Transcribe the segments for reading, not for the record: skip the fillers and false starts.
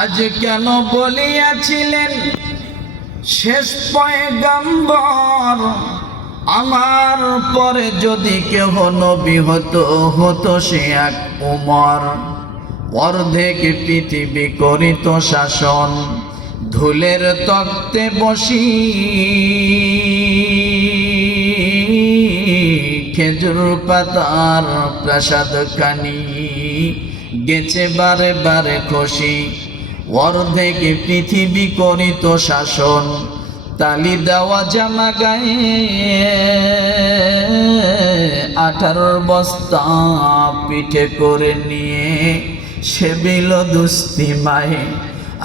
আজ কেন বলিয়াছিলেন শেষ পয়গম্বর, আমার পরে যদি কেহ নবী হতো, হতো সে এক উমর। অর্ধেক পৃথিবী করিত শাসন, ধুলের তক্তে বসি খেজুর পাতার প্রাসাদ খানি গেছে বারে বারে খুশি। অর্ধেক পৃথিবী করিত শাসন, তালি দেওয়া জামা গায়ে 18 বস্তা পিঠে করে নিয়ে সেবিল দুস্তি মায়ে।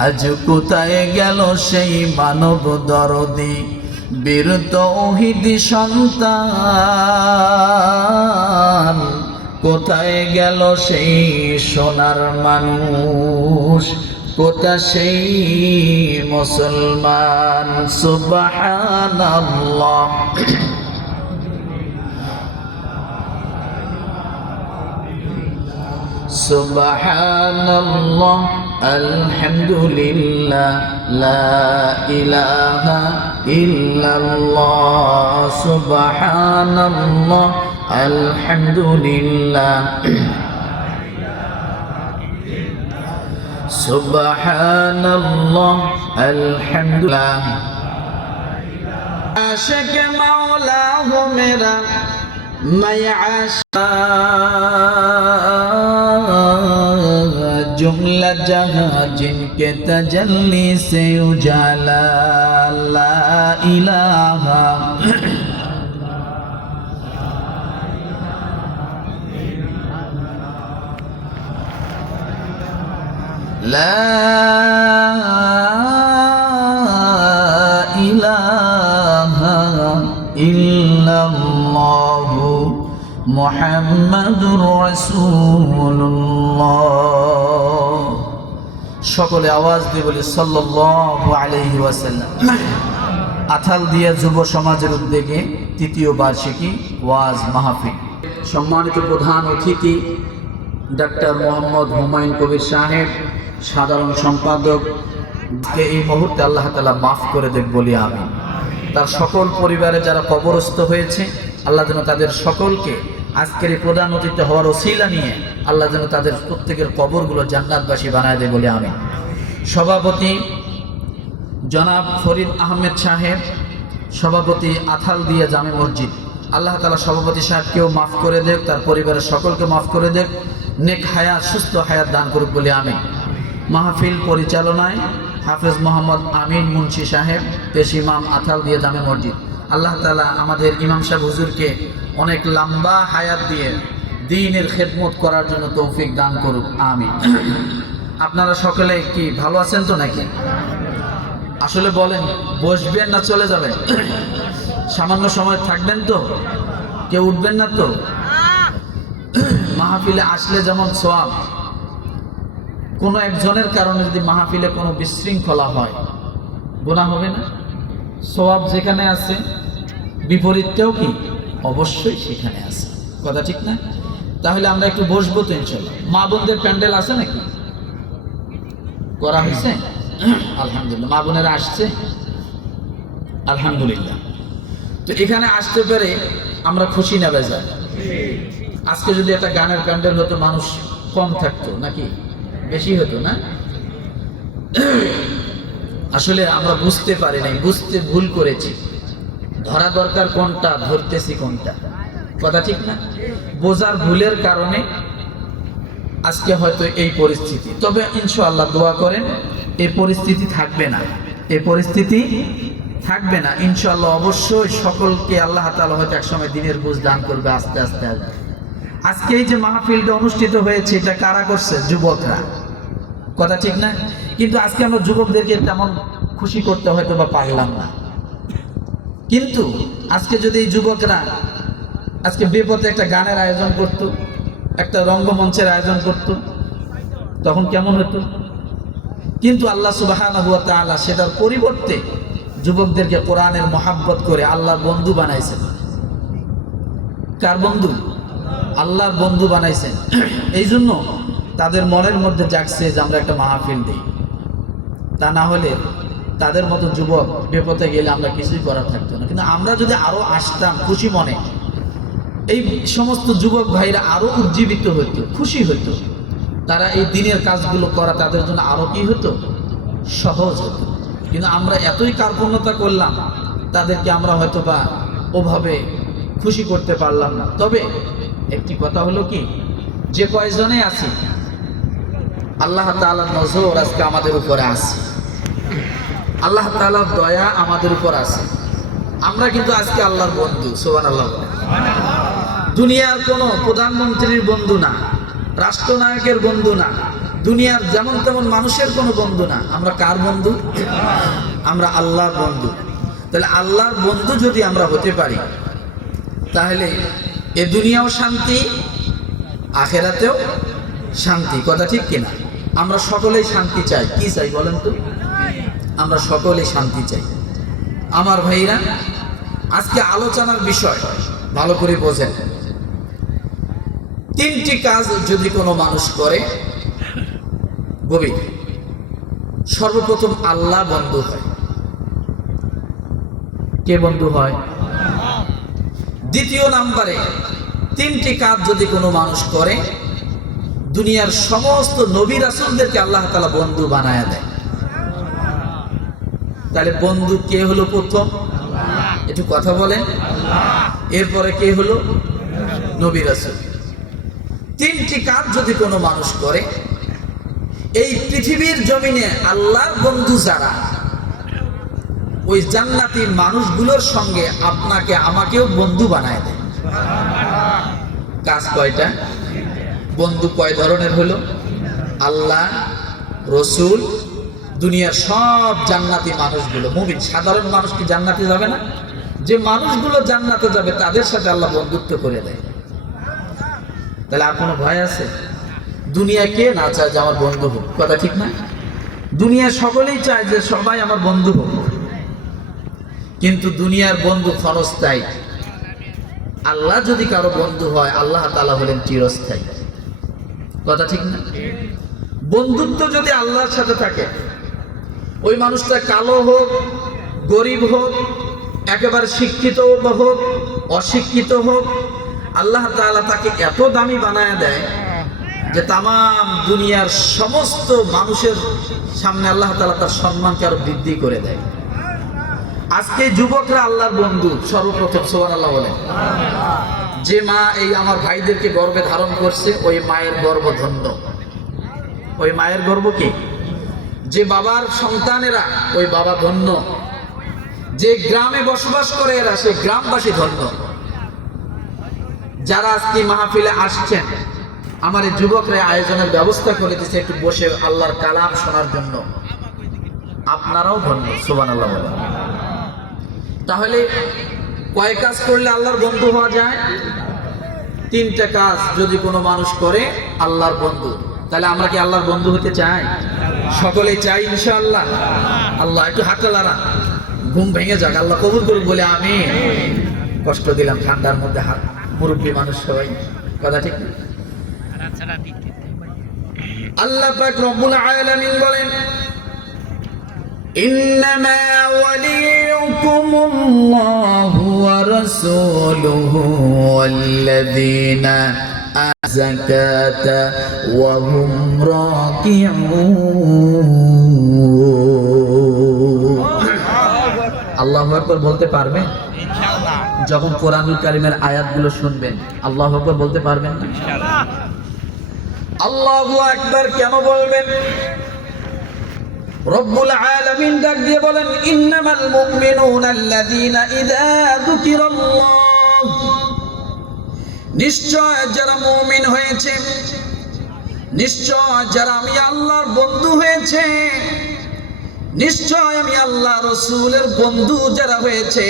আজ কোথায় গেল সেই মানব দরদি, বীর তৌহিদি সন্তান? কোথায় গেল সেই সোনার মানুষ, কোথায় সেই মুসলমান? সুবহানাল্লাহ। সুবহানাল্লাহ, আলহামদুলিল্লাহ, লা ইলাহা ইল্লাল্লাহ। সুবহানাল্লাহ, আলহামদুলিল্লাহ, সুবহানাল্লাহ, আলহামদুলিল্লাহ। आशिक मौला हो मेरा, मैं जुमला जहां जिनके तजल्ली से उजाला। ला इलाहा ला इलाहा इल्लल्लाहु মুহাম্মাদুর রাসূলুল্লাহ। সকলে আওয়াজ দিয়ে বলি সাল্লাল্লাহু আলাইহি ওয়াসাল্লাম। আথাল দিয়া যুব সমাজের উদ্যোগে ৩য় বার্ষিকী ওয়াজ মাহফিল। সম্মানিত প্রধান অতিথি ডাক্তার মোহাম্মদ হুমায়ুন কবির সাহেব, সাধারণ সম্পাদক, এই মুহূর্তে আল্লাহ তাআলা মাফ করে দেখ বলি আমি। তার সকল পরিবারে যারা কবরস্থ হয়েছে, আল্লাহ যেন তাদের সকলকে আজকের এই প্রধান অতিথি হওয়ার ওসিলা নিয়ে আল্লাহ যেন তাদের প্রত্যেকের কবরগুলো জান্নাতবাসী বানায় দেয় বলে আমি। সভাপতি জনাব ফরিদ আহমেদ সাহেব, সভাপতি আথাল দিয়া জামে মসজিদ, আল্লাহ তাআলা সভাপতি সাহেবকেও মাফ করে দেখ, তার পরিবারের সকলকে মাফ করে দেখ, নেক হায়াত, সুস্থ হায়াত দান করুক বলে আমি। মাহফিল পরিচালনায় হাফেজ মোহাম্মদ আমিন মুন্সি সাহেব, পেশ ইমাম, আথাল দিয়া জামে মসজিদ। আল্লাহ তাআলা আমাদের ইমাম সাহেব হুজুরকে অনেক লম্বা হায়াত দিয়ে দ্বীনের খেদমত করার জন্য তৌফিক দান করুক, আমিন। আপনারা সকলে কি ভালো আছেন তো নাকি? আসলে বলেন, বসবেন না চলে যাবেন? সামান্য সময় থাকবেন তো? কেউ উঠবেন না তো? মাহফিলে আসলে যেমন সওয়াব, কোনো একজনের কারণে যদি মাহফিলে কোনো বিশৃঙ্খলা হয়, গুনাহ হবে না? সওয়াব যেখানে আছে বিপরীতটাও কি অবশ্যই সেখানে আছে, কথা ঠিক না? তাহলে আমরা একটু বসবো তো ইনশাআল্লাহ। মা বোনদের প্যান্ডেল আছে নাকি? করা হয়েছে? আলহামদুলিল্লাহ। মা বোনেরা আসছে? আলহামদুলিল্লাহ। তো এখানে আসতে পেরে আমরা খুশি না বেজার? আজকে যদি একটা গানের প্যান্ডেল হতো, মানুষ কম থাকতো নাকি বেশি হতো না? আসলে আমরা বুঝতে পারি নাই, বুঝতে ভুল করেছি। ধরা দরকার কোনটা, ধরতেছি কোনটা, কথা ঠিক না? বোঝার ভুলের কারণে আজকে হয়তো এই পরিস্থিতি। তবে ইনশাআল্লাহ দোয়া করেন, এই পরিস্থিতি থাকবে না, এই পরিস্থিতি থাকবে না ইনশাআল্লাহ। অবশ্যই সকলকে আল্লাহ তাআলা হয়তো একসময় দিনের বুঝ দান করবে, আস্তে আস্তে আসবে। আজকে এই যে মাহফিলটা অনুষ্ঠিত হয়েছে, এটা কারা করছে? যুবকরা, কথা ঠিক না? কিন্তু আজকে আমরা যুবকদেরকে তেমন খুশি করতে হয়তো বা পারলাম না। কিন্তু আজকে যদি এই যুবকরা আজকে বেপথে একটা গানের আয়োজন করত, একটা রঙ্গমঞ্চের আয়োজন করত, তখন কেমন হতো? কিন্তু আল্লাহ সুবহানাহু ওয়া তাআলা সেটার পরিবর্তে যুবকদেরকে কোরআনের মহাব্বত করে আল্লাহর বন্ধু বানাইছেন। কার বন্ধু? আল্লাহর বন্ধু বানাইছেন। এই জন্য তাদের মনের মধ্যে জাগছে যে আমরা একটা মাহফিল দিই। তা না হলে তাদের মতো যুবক বিপদে গেলে আমরা কিছুই করার থাকতো না। কিন্তু আমরা যদি আরো আসতাম খুশি মনে, এই সমস্ত যুবক ভাইরা আরো উজ্জীবিত হতো, খুশি হতো, তারা এই দিনের কাজগুলো করা তাদের জন্য আরো কি হতো, সহজ হতো। কিন্তু আমরা এতই কার্পণ্যতা করলাম, তাদেরকে আমরা হয়তো বা ওভাবে খুশি করতে পারলাম না। তবে একটি কথা হলো কি, যে কয়জনে আছি আল্লাহ তাআলার নজর আজকে আমাদের উপরে আছে, আল্লাহ তাআলার দয়া আমাদের উপর আছে। আমরা কিন্তু আজকে আল্লাহর বন্ধু, সুবহানাল্লাহ। দুনিয়ার কোনো প্রধানমন্ত্রীর বন্ধু না, রাষ্ট্রনায়কের বন্ধু না, দুনিয়ার যেমন তেমন মানুষের কোনো বন্ধু না। আমরা কার বন্ধু? আমরা আল্লাহর বন্ধু। তাহলে আল্লাহর বন্ধু যদি আমরা হতে পারি, তাহলে এ দুনিয়াও শান্তি, আখেরাতেও শান্তি। কথা ঠিক কিনা? আমরা সকলেই শান্তি চাই। কি চাই বলেন তো? আমরা সকলেই শান্তি চাই। আমার ভাইরা, আজকে আলোচনার বিষয় ভালো করে বোঝেন। তিনটি কাজ যদি কোনো মানুষ করে, গভীর, সর্বপ্রথম আল্লাহ বন্ধু হয়। কে বন্ধু হয়? দ্বিতীয় নাম্বারে তিনটি কাজ যদি কোনো মানুষ করে, দুনিয়ার সমস্ত নবী রাসূলদেরকে আল্লাহ তাআলা বন্ধু বানায়া দেয়। তাহলে বন্ধু কে হলো প্রথম? একটু কথা বলেন। এরপরে কে হলো? নবী রাসূল। তিনটি কাজ যদি কোনো মানুষ করে, এই পৃথিবীর জমিনে আল্লাহর বন্ধু যারা, ওই জান্নাতি মানুষগুলোর সঙ্গে আপনাকে আমাকেও বন্ধু বানায় দেয়। কাজ কয়টা? বন্ধু কয় ধরনের হলো? আল্লাহ, রসুল, দুনিয়ার সব জান্নাতি মানুষগুলো। মুমিন সাধারণ মানুষ কি জান্নাতে যাবে না? যে মানুষগুলো জান্নাতে যাবে তাদের সাথে আল্লাহ বন্ধুত্ব করে দেয়। তাহলে আর কোনো ভয় আছে? দুনিয়া কে না চায় যে আমার বন্ধু হোক? কথা ঠিক না? দুনিয়া সকলেই চায় যে সবাই আমার বন্ধু হোক, কিন্তু দুনিয়ার বন্ধু ক্ষণস্থায়ী। আল্লাহ যদি কারো বন্ধু হয়, আল্লাহ তাআলা হলেন চিরস্থায়ী। কথা ঠিক না? বন্ধুত্ব যদি আল্লাহর সাথে থাকে, ওই মানুষটা কালো হোক, গরিব হোক, একেবারে শিক্ষিত হোক, অশিক্ষিত হোক, আল্লাহ তাআলা তাকে এত দামি বানায় দেয় যে তামাম দুনিয়ার সমস্ত মানুষের সামনে আল্লাহ তাআলা তার সম্মানকে আরো বৃদ্ধি করে দেয়। আজকে যুবকরা আল্লাহর বন্ধু সর্বপ্রথম, সুবহানাল্লাহ বলেন। যে মা এই আমার ভাইদেরকে গর্ভে ধারণ করছে, ওই মায়ের গর্ভ ধন্য। ওই মায়ের গর্ভ কি? যে বাবার সন্তানেরা, ওই বাবা ধন্য। যে গ্রামে বসবাস করে এরা, সেই গ্রামবাসী ধন্য। যারা আজকে মাহফিলে আসছেন, আমার এই যুবকরা আয়োজনের ব্যবস্থা করে দিচ্ছে একটু বসে আল্লাহর কালাম শোনার জন্য, আপনারাও ধন্য, সুবহানাল্লাহ বলেন। তাহলে কয় কাজ করলে আল্লাহর বন্ধু হওয়া যায়? তিনটা কাজ যদি কোনো মানুষ করে, আল্লাহর বন্ধু। তাহলে আমরা কি আল্লাহর বন্ধু হতে চাই? সকলে চাই ইনশাআল্লাহ। আল্লাহ একটু হাতটা লাড়া, ঘুম ভেঙে যাক, আল্লাহ কবুল করুন বলে আমি কষ্ট দিলাম ঠান্ডার মধ্যে। হাত, মুরব্বী মানুষ সবাই, কথা ঠিক না? আল্লাহ পাক রব্বুল আলামিন বলেন, ইন্নামা ওয়ালিয়ুকুমুল্লাহু ওয়া রাসূলুহু ওয়াল্লাযীনা আযাকাতা ওয়া হুম রাকিউন। আল্লাহু আকবার বলতে পারবেন? ইনশাআল্লাহ। যখন কোরআনুল কারীমের আয়াতগুলো শুনবেন, আল্লাহু আকবার বলতে পারবেন না? ইনশাআল্লাহ। আল্লাহু আকবার কেন বলবেন? রব্বুল আলামিন ডাক দিয়ে বলেন, ইন্নামাল মুমিনুনা আল্লাযীনা ইযা যুকিরাল্লাহ, নিশ্চয় যারা মুমিন হয়েছে, নিশ্চয় যারা আমি আল্লাহর বন্ধু হয়েছে, নিশ্চয় আমি আল্লাহ রাসূলের বন্ধু যারা হয়েছে,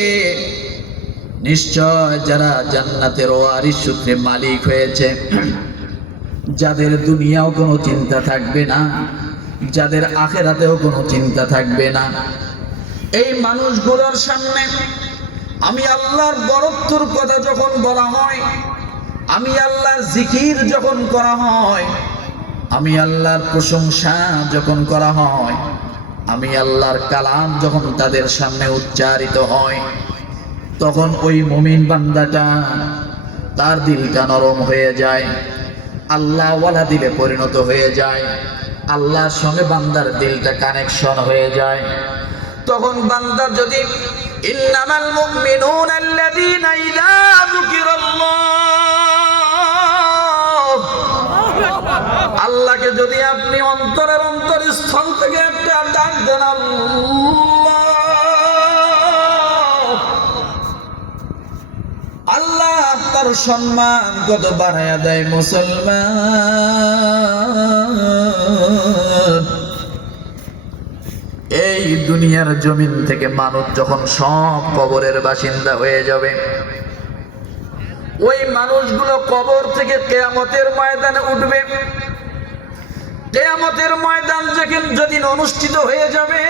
নিশ্চয় যারা জান্নাতের ওয়ারিস সূত্রে মালিক হয়েছে, যাদের দুনিয়াও কোনো চিন্তা থাকবে না, যাদের আখিরাতেও কোনো চিন্তা থাকবে না, এই মানুষগুলোর সামনে আমি আল্লাহর বরত্বর কথা যখন বলা হয়, আমি আল্লাহর জিকির যখন করা হয়, আমি আল্লাহর প্রশংসা যখন করা হয়, আমি আল্লাহর কালাম যখন তাদের সামনে উচ্চারিত হয়, তখন ওই মুমিন বান্দাটা তার দিলটা নরম হয়ে যায়, আল্লাহ ওয়ালা দিলে পরিণত হয়ে যায়, আল্লাহর সঙ্গে বান্দার দিলটা কানেকশন হয়ে যায়। তখন বান্দার যদি ইন্নামাল মুমিনুনা আল্লাযীনা ইযা যুকিরাল্লাহ, আল্লাহকে যদি আপনি অন্তরের অন্তরস্থল থেকে একটা ডাক দেন, আল্লাহ আপনার সম্মান কত বাড়ায়া দেয় মুসলমান। এই দুনিয়ার জমিন থেকে মানুষ যখন সব কবরের বাসিন্দা হয়ে যাবে, ওই মানুষগুলো কবর থেকে কিয়ামতের ময়দানে উঠবে। কিয়ামতের ময়দান যেদিন অনুষ্ঠিত হয়ে যাবে,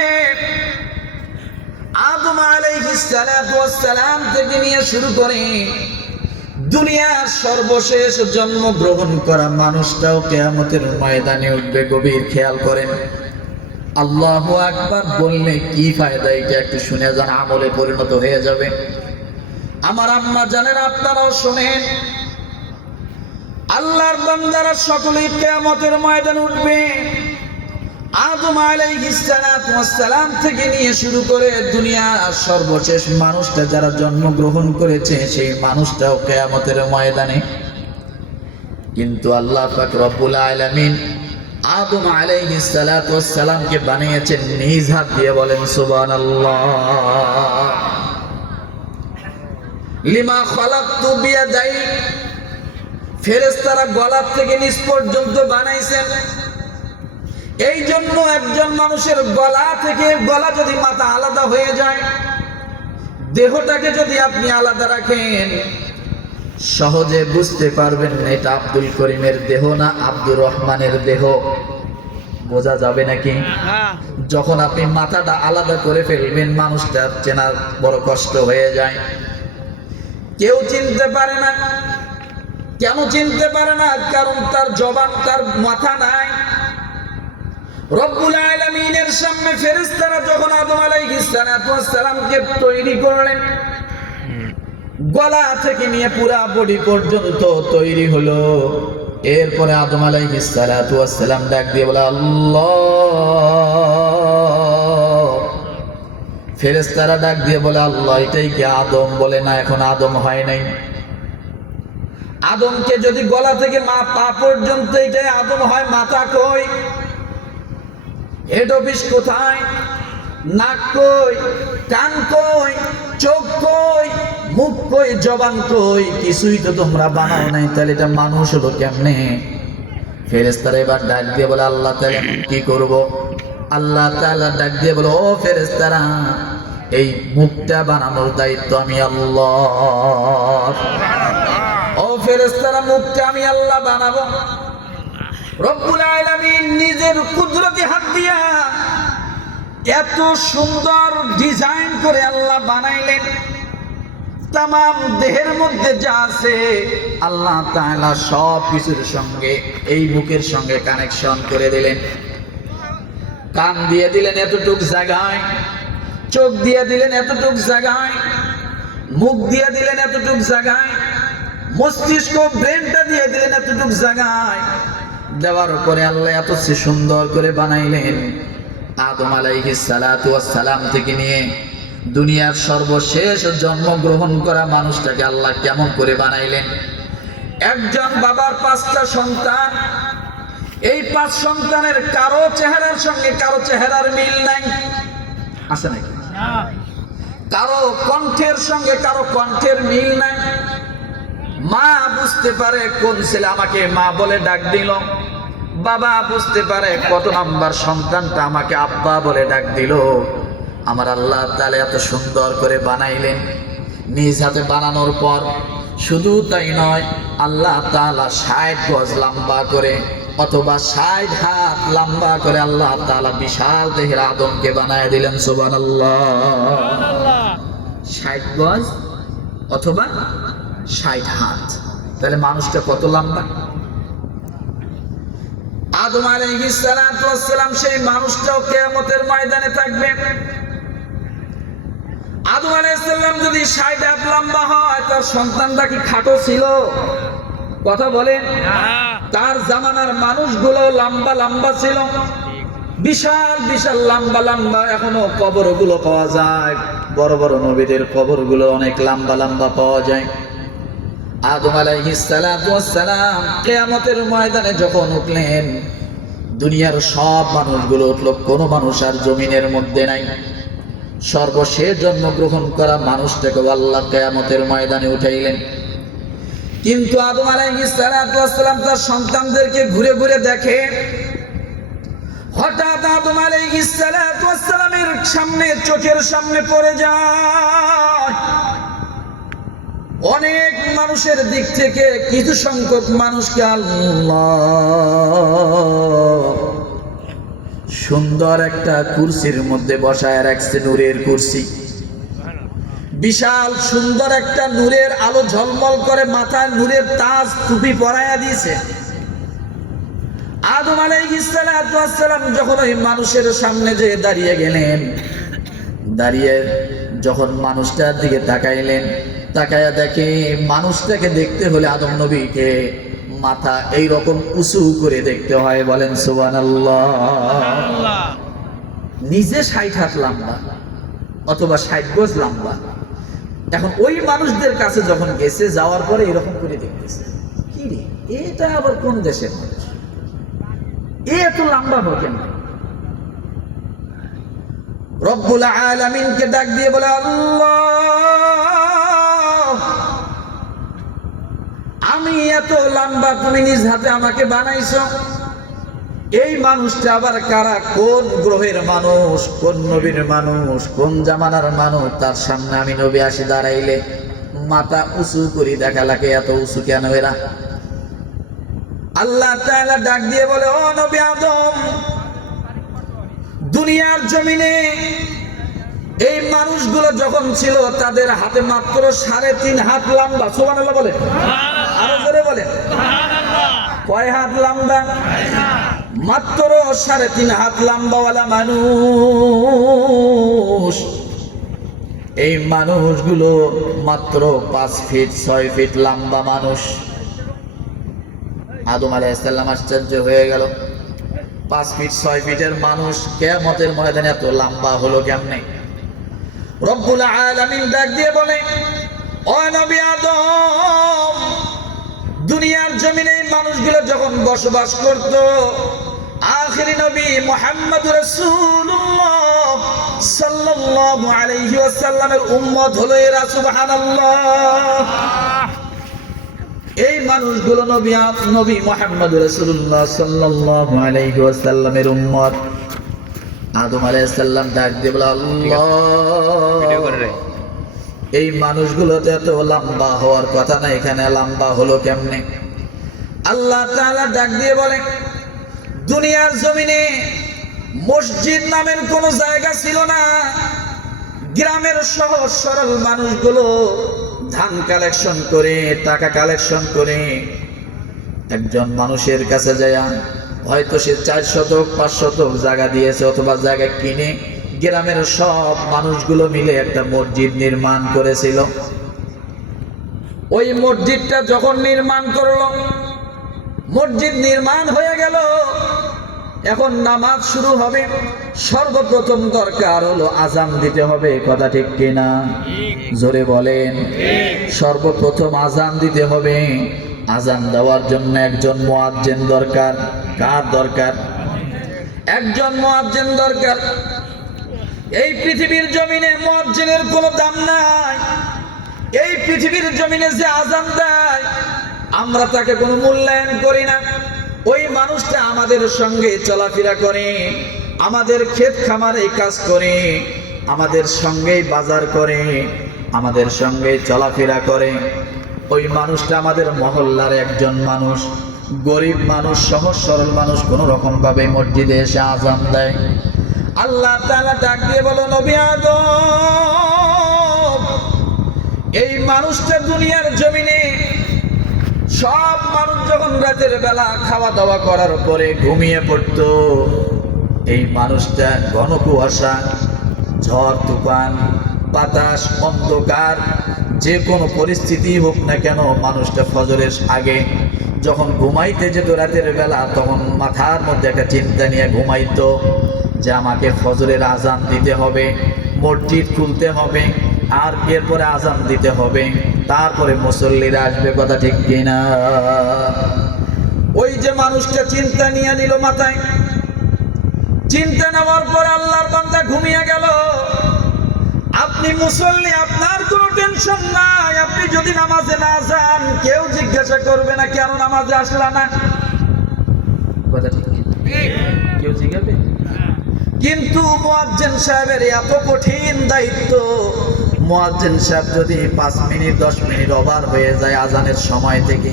আদম আলাইহিস সালাতু ওয়াস সালাম থেকে নিয়ে শুরু করে দুনিয়ার সর্বশেষ জন্মগ্রহণ করা মানুষটাও কিয়ামতের ময়দানে উঠবে। গভীর খেয়াল করেন, আল্লাহু আকবার বললে কি ফায়দা, এটা একটু শুনে যান, আমলে পরিণত হয়ে যাবে। আমার আম্মা জানেন, আপনারাও শুনেন, আল্লাহর বান্দারা সকলেই কিয়ামতের ময়দানে উঠবে। আদম আলাইহিস সালাতু ওয়াস সালাম থেকে নিয়ে শুরু করে দুনিয়ার সর্বশেষ মানুষটা যারা জন্মগ্রহণ করেছে, সেই মানুষটাও কিয়ামতের ময়দানে। কিন্তু আল্লাহ পাক রব্বুল আলামিন আদম আলাইহিস সালাতু ওয়াস সালামকে বানিয়েছেন নিজ হাত দিয়ে, বলেন সুবহানাল্লাহ। লিমা খালাকতু বিয়াদাই, ফেরেশতারা গলা থেকে নিচ পর্যন্ত বানাইছেন। এই জন্য একজন মানুষের গলা থেকে, গলা যদি মাথা আলাদা হয়ে যায়, দেহটাকে যদি আপনি আলাদা রাখেন, সহজে বুঝতে পারবেন এটা আব্দুল করিমের দেহ না আব্দুর রহমানের দেহ। বোঝা যাবে নাকি? যখন আপনি মাথাটা আলাদা করে ফেলবেন, মানুষটা চেনার বড় কষ্ট হয়ে যায়। কেউ চিনতে পারে না। কেন চিনতে পারে না? কারণ তার জবান, তার মাথা নাই। রব্বুল আলামিনের সামনে ফেরেশতারা যখন আদম আলাইহিস সালাতু ওয়াস সালামকে তৈরি করলেন, গলা থেকে নিয়ে পুরা বডি পর্যন্ত তৈরি হলো। এরপরে আদম আলাইহিস সালাতু ওয়াস সালাম ডাক দিয়ে বলে আল্লাহ। ফেরেশতারা ডাক দিয়ে বলে আল্লাহ, এটাই কি আদম? বলে না, এখন আদম হয় নাই। আদমকে যদি গলা থেকে পা পর্যন্ত এটাই আদম হয়, মাথা কই? হেড অফিস কোথায়? নাক কই? কান কই? চোখ কই? মুখ কই? জবান কই? কিছুই তো তোমরা বানাও নাই, তাহলে এটা মানুষ হলো কেমনে? ফেরেশতারা এবার ডাক দিয়ে বলে আল্লাহ তাআলা কি করব? আল্লাহ তাআলা ডাক দিয়ে বলে, ও ফেরেশতারা, এই মুখটা বানানোর দায়িত্ব আমি আল্লাহ। ও ফেরেশতারা, মুখটা আমি আল্লাহ বানাবো। রব্বুল আলামিন নিজের কুদরতি হাত দিয়া এত সুন্দর ডিজাইন করে আল্লাহ বানাইলেন। তামাম দেহের মধ্যে যা আছে আল্লাহ তাআলা সব কিছুর সঙ্গে এই মুখের সঙ্গে কানেকশন করে দিলেন। কান দিয়ে দিলেন এতটুক জায়গায়, চোখ দিয়ে দিলেন এতটুক জায়গায়, মুখ দিয়ে দিলেন এতটুক জায়গায়, মস্তিষ্ক ব্রেনটা দিয়ে দিলেন এতটুক জায়গায়। দেওয়ার পরে আল্লাহ এত সুন্দর করে বানাইলেন। আদম আলাইহিস সালাতু ওয়াস সালাম থেকে নিয়ে দুনিয়ার সর্বশেষ জন্মগ্রহণ করা মানুষটাকে আল্লাহ কেমন করে বানাইলেন। একজন বাবার 5টা সন্তান, এই 5 সন্তানের কারো চেহারার সঙ্গে কারো চেহারার মিল নাই, আছে নাকি? কারো কণ্ঠের সঙ্গে কারো কণ্ঠের মিল নাই। মা বুঝতে পারে কোন ছেলে আমাকে মা বলে ডাক দিল, বাবা বুঝতে পারে কত নাম্বার সন্তানটা আমাকে আব্বা বলে ডাক দিল। আমার আল্লাহ তাআলা এত সুন্দর করে বানাইলেন। নিজ হাতে বানানোর পর শুধু তাই নয়, আল্লাহ তাআলা 60 গজ লম্বা করে অথবা 60 হাত লম্বা করে আল্লাহ তাআলা বিশাল দেহের আদমকে বানায় দিলেন। সুবহানাল্লাহ। 60 গজ অথবা 60 হাত, তাহলে মানুষটা কত লম্বা? আদম আলাইহিস সালাতু ওয়াস সালাম সেই মানুষটাও কিয়ামতের ময়দানে থাকবে। আদম আলাইহিস সালাম যদি 60 হাত লম্বা হয়, তার সন্তানটা কি খাটো ছিল? কথা বলেন। তার জামানার মানুষগুলো লম্বা লম্বা ছিল, বিশাল বিশাল লম্বা লম্বা। এখনো কবরগুলো পাওয়া যায়, বড় বড় নবীদের কবরগুলো অনেক লম্বা লম্বা পাওয়া যায়। আদম আলাইহিস সালাতু ওয়াস সালাম কিয়ামতের ময়দানে যখন উঠলেন, দুনিয়ার সব মানুষগুলো উঠলো, কোনো মানুষ আর জমিনের মধ্যে নাই। সর্বশেষ জন্মগ্রহণ করা মানুষটাকে আল্লাহ কিয়ামতের ময়দানে উঠাইলেন। কিন্তু আদম আলাইহিস সালাতু ওয়াস সালাম তার সন্তানদেরকে ঘুরে ঘুরে দেখে। হঠাৎ আদম আলাইহিস সালাতু ওয়াস সালামের সামনে, চোখের সামনে পড়ে যায় অনেক মানুষের দিক থেকে কিছু সংখ্যক মানুষকে আল্লাহ সুন্দর একটা কুরসির মধ্যে বসায় রাখছে, নূরের কুরসি। বিশাল সুন্দর একটা নূরের আলো ঝলমল করে, মাথায় নূরের তাজ টুপি পরাইয়া দিয়েছে। আদম আলাইহিস সালাতু ওয়াস সালাম যখন ওই মানুষের সামনে যে দাঁড়িয়ে গেলেন, দাঁড়িয়ে যখন মানুষটার দিকে তাকাইলেন, তাকায়া দেখে মানুষটাকে দেখতে হলে আদম নবীকে মাথা এইরকম উঁচু করে দেখতে হয়। বলেন সুবহানাল্লাহ। নিজে 60 হাত লম্বা অথবা 60 গজ লম্বা। এখন ওই মানুষদের কাছে যখন গেছে, যাওয়ার পরে এরকম করে দেখতেছে, কি রে, এটা আবার কোন দেশের মানুষ, এত লম্বা হবে কেন? রব্বুল আলামিনকে ডাক দিয়ে বলে, আল্লাহ, আমি এত লম্বা, তুমি নিজ হাতে আমাকে বানাইছো। এই মানুষটা আবার কারা, কোন গ্রহের মানুষ, কোন নবীর মানুষ, কোন জামানার মানুষ? তার সামনে আমি নবী আসি দাঁড়াইলে মাথা উঁচু করি দেখা লাগে, এত উঁচু কেন এরা? আল্লাহ তাআলা ডাক দিয়ে বলে, ও নবী আদম, দুনিয়ার জমিনে এই মানুষগুলো যখন ছিল, তাদের হাতে মাত্র 3.5 হাত লম্বা। সুবহানাল্লাহ বলে, আরো জোরে বলে, কয় হাত লম্বা? মাত্র 3.5 হাত লম্বাওয়ালা মানুষ। এই মানুষগুলো মাত্র 5 ফিট 6 ফিট লম্বা মানুষ। আদম আলাইহিস সালাম আশ্চর্য হয়ে গেল, 5 ফিট 6 ফিটের মানুষ কিয়ামতের ময়দানে এত লম্বা হলো কেমনে? রব্বুল আলামিন ডাক দিয়ে বলে, ও নবী আদম, দুনিয়ার জমিনে এই মানুষগুলো যখন বসবাস করত, আখিরি নবী মুহাম্মদুর রাসূলুল্লাহ সাল্লাল্লাহু আলাইহি ওয়াসাল্লামের উম্মত হলো এরা। সুবহানাল্লাহ। এই মানুষগুলো নবী মুহাম্মদুর রাসূলুল্লাহ সাল্লাল্লাহু আলাইহি ওয়াসাল্লামের উম্মত। আদম আলাইহিস সালাম ডাক দিয়ে বলে, আল্লাহ, এই মানুষগুলো তো এত লম্বা হওয়ার কথা না, এখানে লম্বা হলো কেমনে? আল্লাহ তাআলা ডাক দিয়ে বলে, দুনিয়ার জমিনে মসজিদ নামের কোনো জায়গা ছিল না। গ্রামের সহজ সরল মানুষগুলো ধান কালেকশন করে, টাকা কালেকশন করে একজন মানুষের কাছে যায়, হয়তো সে 4 শতক 5 শতক জায়গা দিয়েছে অথবা জায়গা কিনে গ্রামের সব মানুষগুলো মিলে একটা মসজিদ নির্মাণ করেছিল। ওই মসজিদটা যখন নির্মাণ করলো, মসজিদ নির্মাণ হয়ে গেল, এখন নামাজ শুরু হবে। সর্বপ্রথম দরকার হলো আযান দিতে হবে। কথা ঠিক কিনা? জোরে বলেন। সর্বপ্রথম আযান দিতে হবে। আযান দেওয়ার জন্য একজন মুয়াজ্জিন দরকার। কার দরকার? একজন মুয়াজ্জিন দরকার। এই পৃথিবীর জমিনে মুয়াজ্জিনের কোনো দাম নাই। এই পৃথিবীর জমিনে যে আযান দেয়, আমরা তাকে কোনো মূল্যায়ন করি না। ওই মানুষটা আমাদের সঙ্গে চলাফেরা করে, আমাদের ক্ষেত খামারে কাজ করে, আমাদের সঙ্গেই বাজার করে, আমাদের সঙ্গে চলাফেরা করে। ওই মানুষটা আমাদের মহল্লার একজন মানুষ, গরিব মানুষ, সহজ সরল মানুষ, কোনো রকম ভাবে মসজিদে এসে আযান দেয়। আল্লাহ তাআলা ডাক দিয়ে বলো, নবী আদম, এই মানুষটা দুনিয়ার জমিনে সব মানুষ যখন রাতের বেলা খাওয়া দাওয়া করার পরে ঘুমিয়ে পড়তো, এই মানুষটা ঘন কুয়াশা, ঝড় তুফান, বাতাস, অন্ধকার, যে কোনো পরিস্থিতি হোক না কেন মানুষটা ফজরের আগে যখন ঘুমাইতে যেত রাতের বেলা, তখন মাথার মধ্যে একটা চিন্তা নিয়ে ঘুমাইতো যে আমাকে ফজরের আজান দিতে হবে, মসজিদ খুলতে হবে, আর এরপরে আজান দিতে হবে, তারপরে মুসল্লিরা আসবে। কথা ঠিক কিনা? ওই যে মানুষটা চিন্তা নিয়ে নিল মাথায়, চিন্তা নেওয়ার পরে আল্লাহর বান্দা ঘুমিয়ে গেল। আপনি মুসল্লি, আপনার কোনো টেনশন নাই। আপনি যদি নামাজে না যান, কেউ জিজ্ঞাসা করবে না কেন নামাজে আসলা না। কথা ঠিক কিনা? কেউ জিজ্ঞাসা। কিন্তু মুয়াজ্জিন সাহেবের এত কঠিন দায়িত্ব, মুয়াজ্জিন সাহেব যদি 5 মিনিট 10 মিনিট ওভার হয়ে যায় আজানের সময় থেকে,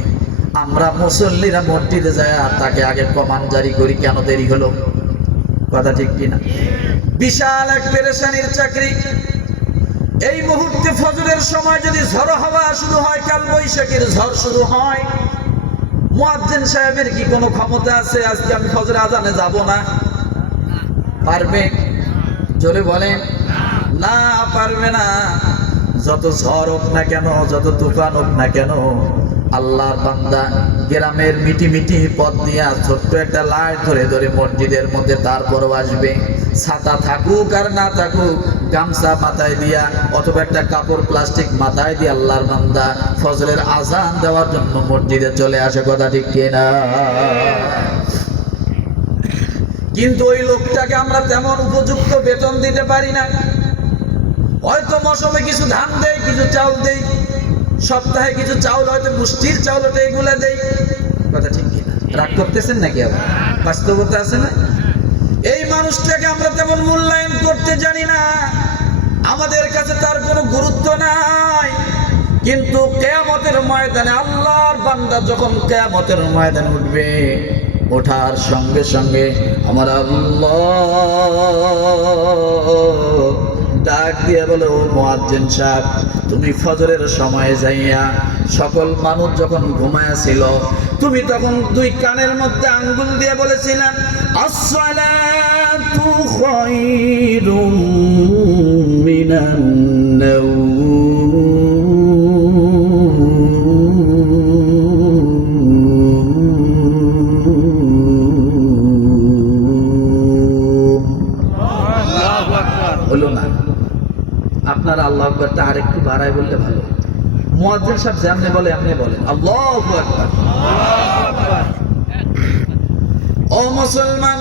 আমরা মুসল্লিরা মসজিদে যায় আর তাকে আগে কমান্ড জারি করি, কেন দেরি হলো। কথা ঠিক কিনা? বিশাল এক পেরেশানির চাকরি। এই মুহূর্তে ফজরের সময় যদি ঝড় হাওয়া শুরু হয়, কাল বৈশাখীর ঝড় শুরু হয়, মুয়াজ্জিন সাহেবের কি কোনো ক্ষমতা আছে আজকে আমি ফজরে আজানে যাব না? পারবে? জোরে বলেন। না, পারবে না। যত ঝড় হোক না কেন, যত তুফান হোক না কেন, আল্লাহর বান্দা গ্রামের মিটি মিটি পথ দিয়া ছোট্ট একটা লাইট ধরে ধরে মসজিদের মধ্যে তারপরও আসবে। ছাতা থাকুক আর না থাকুক, গামছা মাথায় দিয়া অথবা একটা কাপড় প্লাস্টিক মাথায় দিয়ে আল্লাহর বান্দা ফজরের আজান দেওয়ার জন্য মসজিদে চলে আসে। কথা ঠিক কিনা? কিন্তু ওই লোকটাকে আমরা তেমন উপযুক্ত বেতন দিতে পারি না। হয়তো মৌসুমে কিছু ধান দেই, কিছু চাউল দেই, সপ্তাহে কিছু চাউল, হয়তো মুষ্টির চাউল, ওটা এগুলো দেই। কথা ঠিক কিনা? রাগ করতেছেন নাকি? আবার বাস্তবতা আছে না? এই মানুষটাকে আমরা তেমন মূল্যায়ন করতে জানি না, আমাদের কাছে তার কোনো গুরুত্ব নাই। কিন্তু কিয়ামতের ময়দানে আল্লাহর বান্দা যখন কিয়ামতের ময়দানে উঠবে, ওঠার সঙ্গে সঙ্গে আমার আল্লাহ ডাক দিয়ে বলে, ও মুয়াজ্জিন সাহেব, তুমি ফজরের সময়ে যাইয়া সকল মানুষ যখন ঘুমায়াছিল, তুমি তখন 2 কানের মধ্যে আঙ্গুল দিয়ে বলেছিলেন, আসসালাতু খায়রুম মিনান নাওম। হলো না? আপনারা আল্লাহু আকবারটা আরেকটু বাড়ায় বললে ভালো। মুয়াজ্জিন সাহেব যেমনি বলে এমনি বলেন, আল্লাহু আকবার। ও মুসলমান,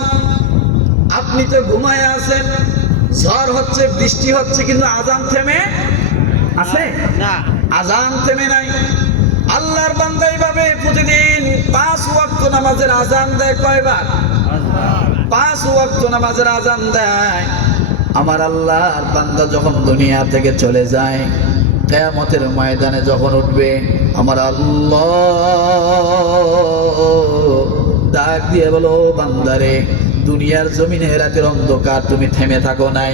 আপনি তো ঘুমায় আছেন, ঝড় হচ্ছে, বৃষ্টি হচ্ছে, কিন্তু আজান থেমে আছে না। আজান থেমে নাই। আল্লাহর বান্দা এইভাবে প্রতিদিন 5 ওয়াক্ত নামাজের আজান দেয়। কয়বার? 5 ওয়াক্ত নামাজের আজান দেয়। আমার আল্লাহর বান্দা যখন দুনিয়া থেকে চলে যায়, কিয়ামতের ময়দানে যখন উঠবে, আমার আল্লাহ ডাক দিয়ে বলো, বান্দারে, দুনিয়ার জমিনে রাতের অন্ধকার তুমি থেমে থাকো নাই,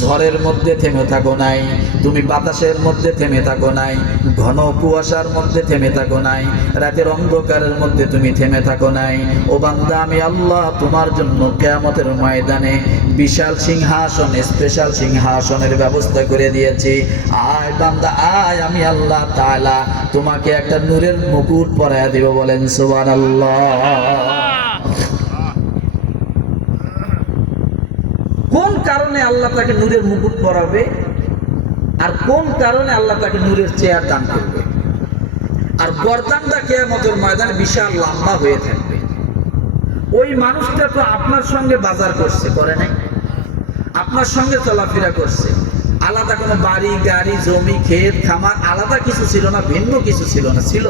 ঝড়ের মধ্যে থেমে থাকো নাই, তুমি বাতাসের মধ্যে থেমে থাকো নাই, ঘন কুয়াশার মধ্যে থেমে থাকো নাই, রাতের অন্ধকারের মধ্যে তুমি থেমে থাকো নাই। ও বান্দা, আমি আল্লাহ তোমার জন্য কিয়ামতের ময়দানে বিশাল সিংহাসন, স্পেশাল সিংহাসনের ব্যবস্থা করে দিয়েছি। আয় বান্দা আয়, আমি আল্লাহ তাআলা তোমাকে একটা নূরের মুকুট পরাইয়া দেব। বলেন সুবহানাল্লাহ। কোন কারণে আল্লাহ তাকে নূরের মুকুট পরাবে, আর কোন কারণে আল্লাহ তাকে নূরের চেয়ার দান করবে? আর গর্দানটা কিয়ামতের ময়দানে বিশাল লম্বা হয়ে থাকবে। ওই মানুষটা তো আপনার সঙ্গে বাজার করছে, করে নাই? আপনার সঙ্গে চলাফেরা করছে। আলাদা কোনো বাড়ি গাড়ি জমি ক্ষেত খামার আলাদা কিছু ছিল না, ভিন্ন কিছু ছিল না, ছিল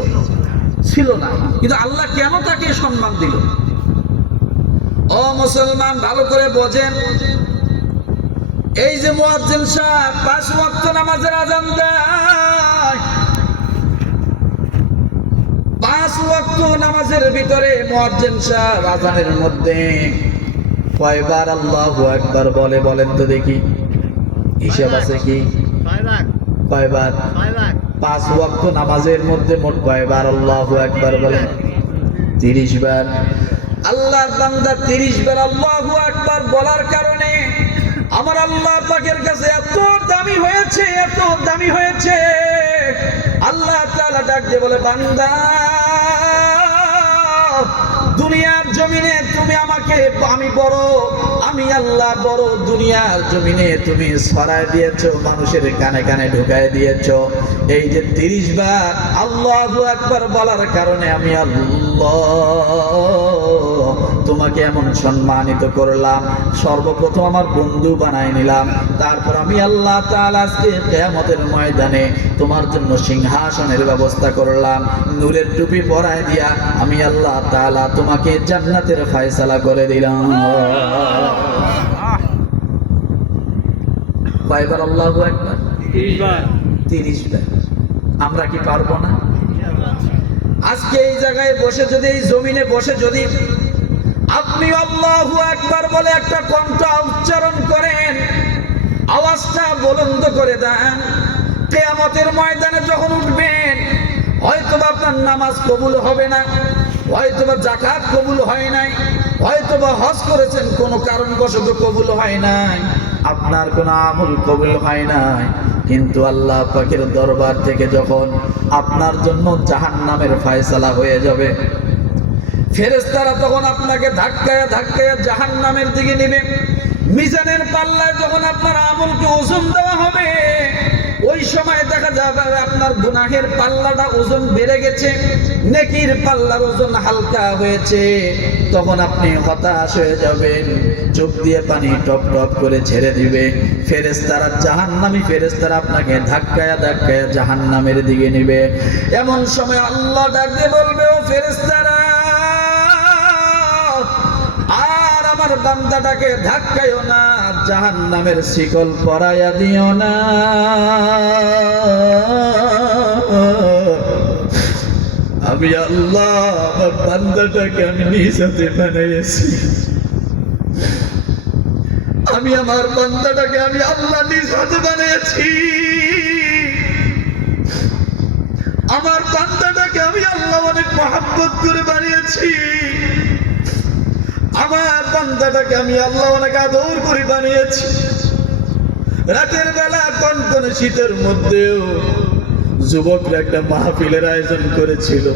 না। কিন্তু আল্লাহ কেন তাকে সম্মান দিল? ও মুসলমান, ভালো করে বোঝেন। এই যে মুয়াজ্জিন সাহেব 5 ওয়াক্ত নামাজের আযান দেয়, 5 ওয়াক্ত নামাজের ভিতরে মুয়াজ্জিন সাহেব আযানের মধ্যে কয়বার আল্লাহু আকবার বলে? বলেন তো দেখি, হিসাব আছে কি? কয়বার? 5 ওয়াক্ত নামাজের মধ্যে মোট কয়বার আল্লাহু আকবার বলেন? 30 বার। আল্লাহর বান্দা 30 বার আল্লাহু আকবার বলার কারণে আমার আল্লাহ পাকের কাছে এত দামি হয়েছে, এত দামি হয়েছে। আল্লাহ তাআলা ডাক দিয়ে বলে, বান্দা দুনিয়ার জমিনে তুমি আমাকে, আমি বড়, আমি আল্লাহ বড়। দুনিয়ার জমিনে তুমি ছড়ায় দিয়েছো, মানুষের কানে কানে ঢুকায় দিয়েছো। এই যে 30 বার আল্লাহু আকবার বলার কারণে আমি আল্লাহ তোমাকে এমন সম্মানিত করলাম। সর্বপ্রথম আমার বন্ধু বানাই নিলাম, তারপর আমি আল্লাহ তাআলা আজকে কিয়ামতের ময়দানে তোমার জন্য সিংহাসনের ব্যবস্থা করলাম। নূরের টুপি পরায় দিয়া আমি আল্লাহ তাআলা তোমাকে জান্নাতের ফয়সালা করে দিলাম। কয়বার আল্লাহু আকবার? 30 বার। 30 বার। আমরা কি পারবো না? আজকে এই জায়গায় বসে যদি, এই জমিনে বসে যদি আপনি আল্লাহু আকবার বলে একটা কণ্ঠ উচ্চারণ করেন, আওয়াজটা বুলন্দ করে দেন, কিয়ামতের ময়দানে যখন উঠবেন, হয়তোবা আপনার নামাজ কবুল হবে না, হয়তোবা যাকাত কবুল হয় নাই, হয়তোবা হজ করেছেন কোনো কারণবশত কবুল হয় নাই, আপনার কোনো আমল কবুল হয় নাই, কিন্তু আল্লাহ পাকের দরবার থেকে যখন আপনার জন্য জাহান্নামের ফয়সালা হয়ে যাবে, ফেরেশতারা তখন আপনাকে ধাক্কায় ধাক্কায় জাহান্নামের দিকে নেবে। মিজানের পাল্লায় যখন আপনার আমলকে ওজন দেওয়া হবে, ওই সময় দেখা যাবে আপনার গুনাহের পাল্লাটা ওজন বেড়ে গেছে, নেকির পাল্লার ওজন হালকা হয়েছে। তখন আপনি হতাশ হয়ে যাবেন, চোখ দিয়ে পানি টপ টপ করে ছেড়ে দিবে। ফেরেশতারা, জাহান্নামী ফেরেশতারা আপনাকে ধাক্কায় ধাক্কায় জাহান্নামের দিকে নেবে। এমন সময় আল্লাহ ডাক দিয়ে বলবে, ও ফেরেশতারা, আর আমার বান্দাটাকে ধাক্কায়ও না, জাহান্নামের শিকল পরাইয়া দিও না। আমি আল্লাহ আমার বান্দাটাকে আমি নিজ হাতে বানাইছি, আমি আমার বান্দাটাকে আমি আল্লাহ নিজ হাতে বানিয়েছি, আমার বান্দাটাকে আমি আল্লাহ অনেক মহব্বত করে বানিয়েছি, আমার বান্দাটাকে আমি আল্লাহ অনেক আদর করে বানিয়েছি। রাতের বেলা কনকনে শীতের মধ্যেও যুবকরা একটা মাহফিলের আয়োজন করেছিল।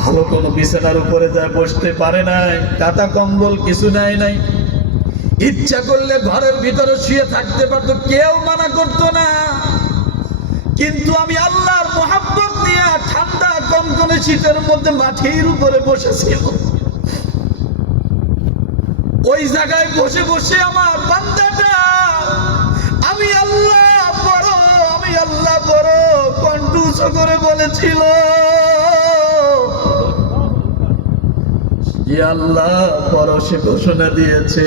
ভালো কোনো বিছানার উপরে যা বসতে পারে নাই, কাঁথা কম্বল কিছু নেয় নাই, ইচ্ছা করলে ঘরের ভিতরে শুয়ে থাকতে পারতো, কেউ মানা করতো না। কিন্তু আমি আল্লাহর মহব্বত নিয়ে ঠান্ডা কনকনে শীতের মধ্যে মাটির উপরে বসেছিল। ওই জায়গায় বসে বসে আমার বান্দাটা আমি আল্লাহ বড়, আমি আল্লাহ বড় কণ্ঠ উঁচু করে বলেছিল, যে আল্লাহ বড় সে ঘোষণা দিয়েছে,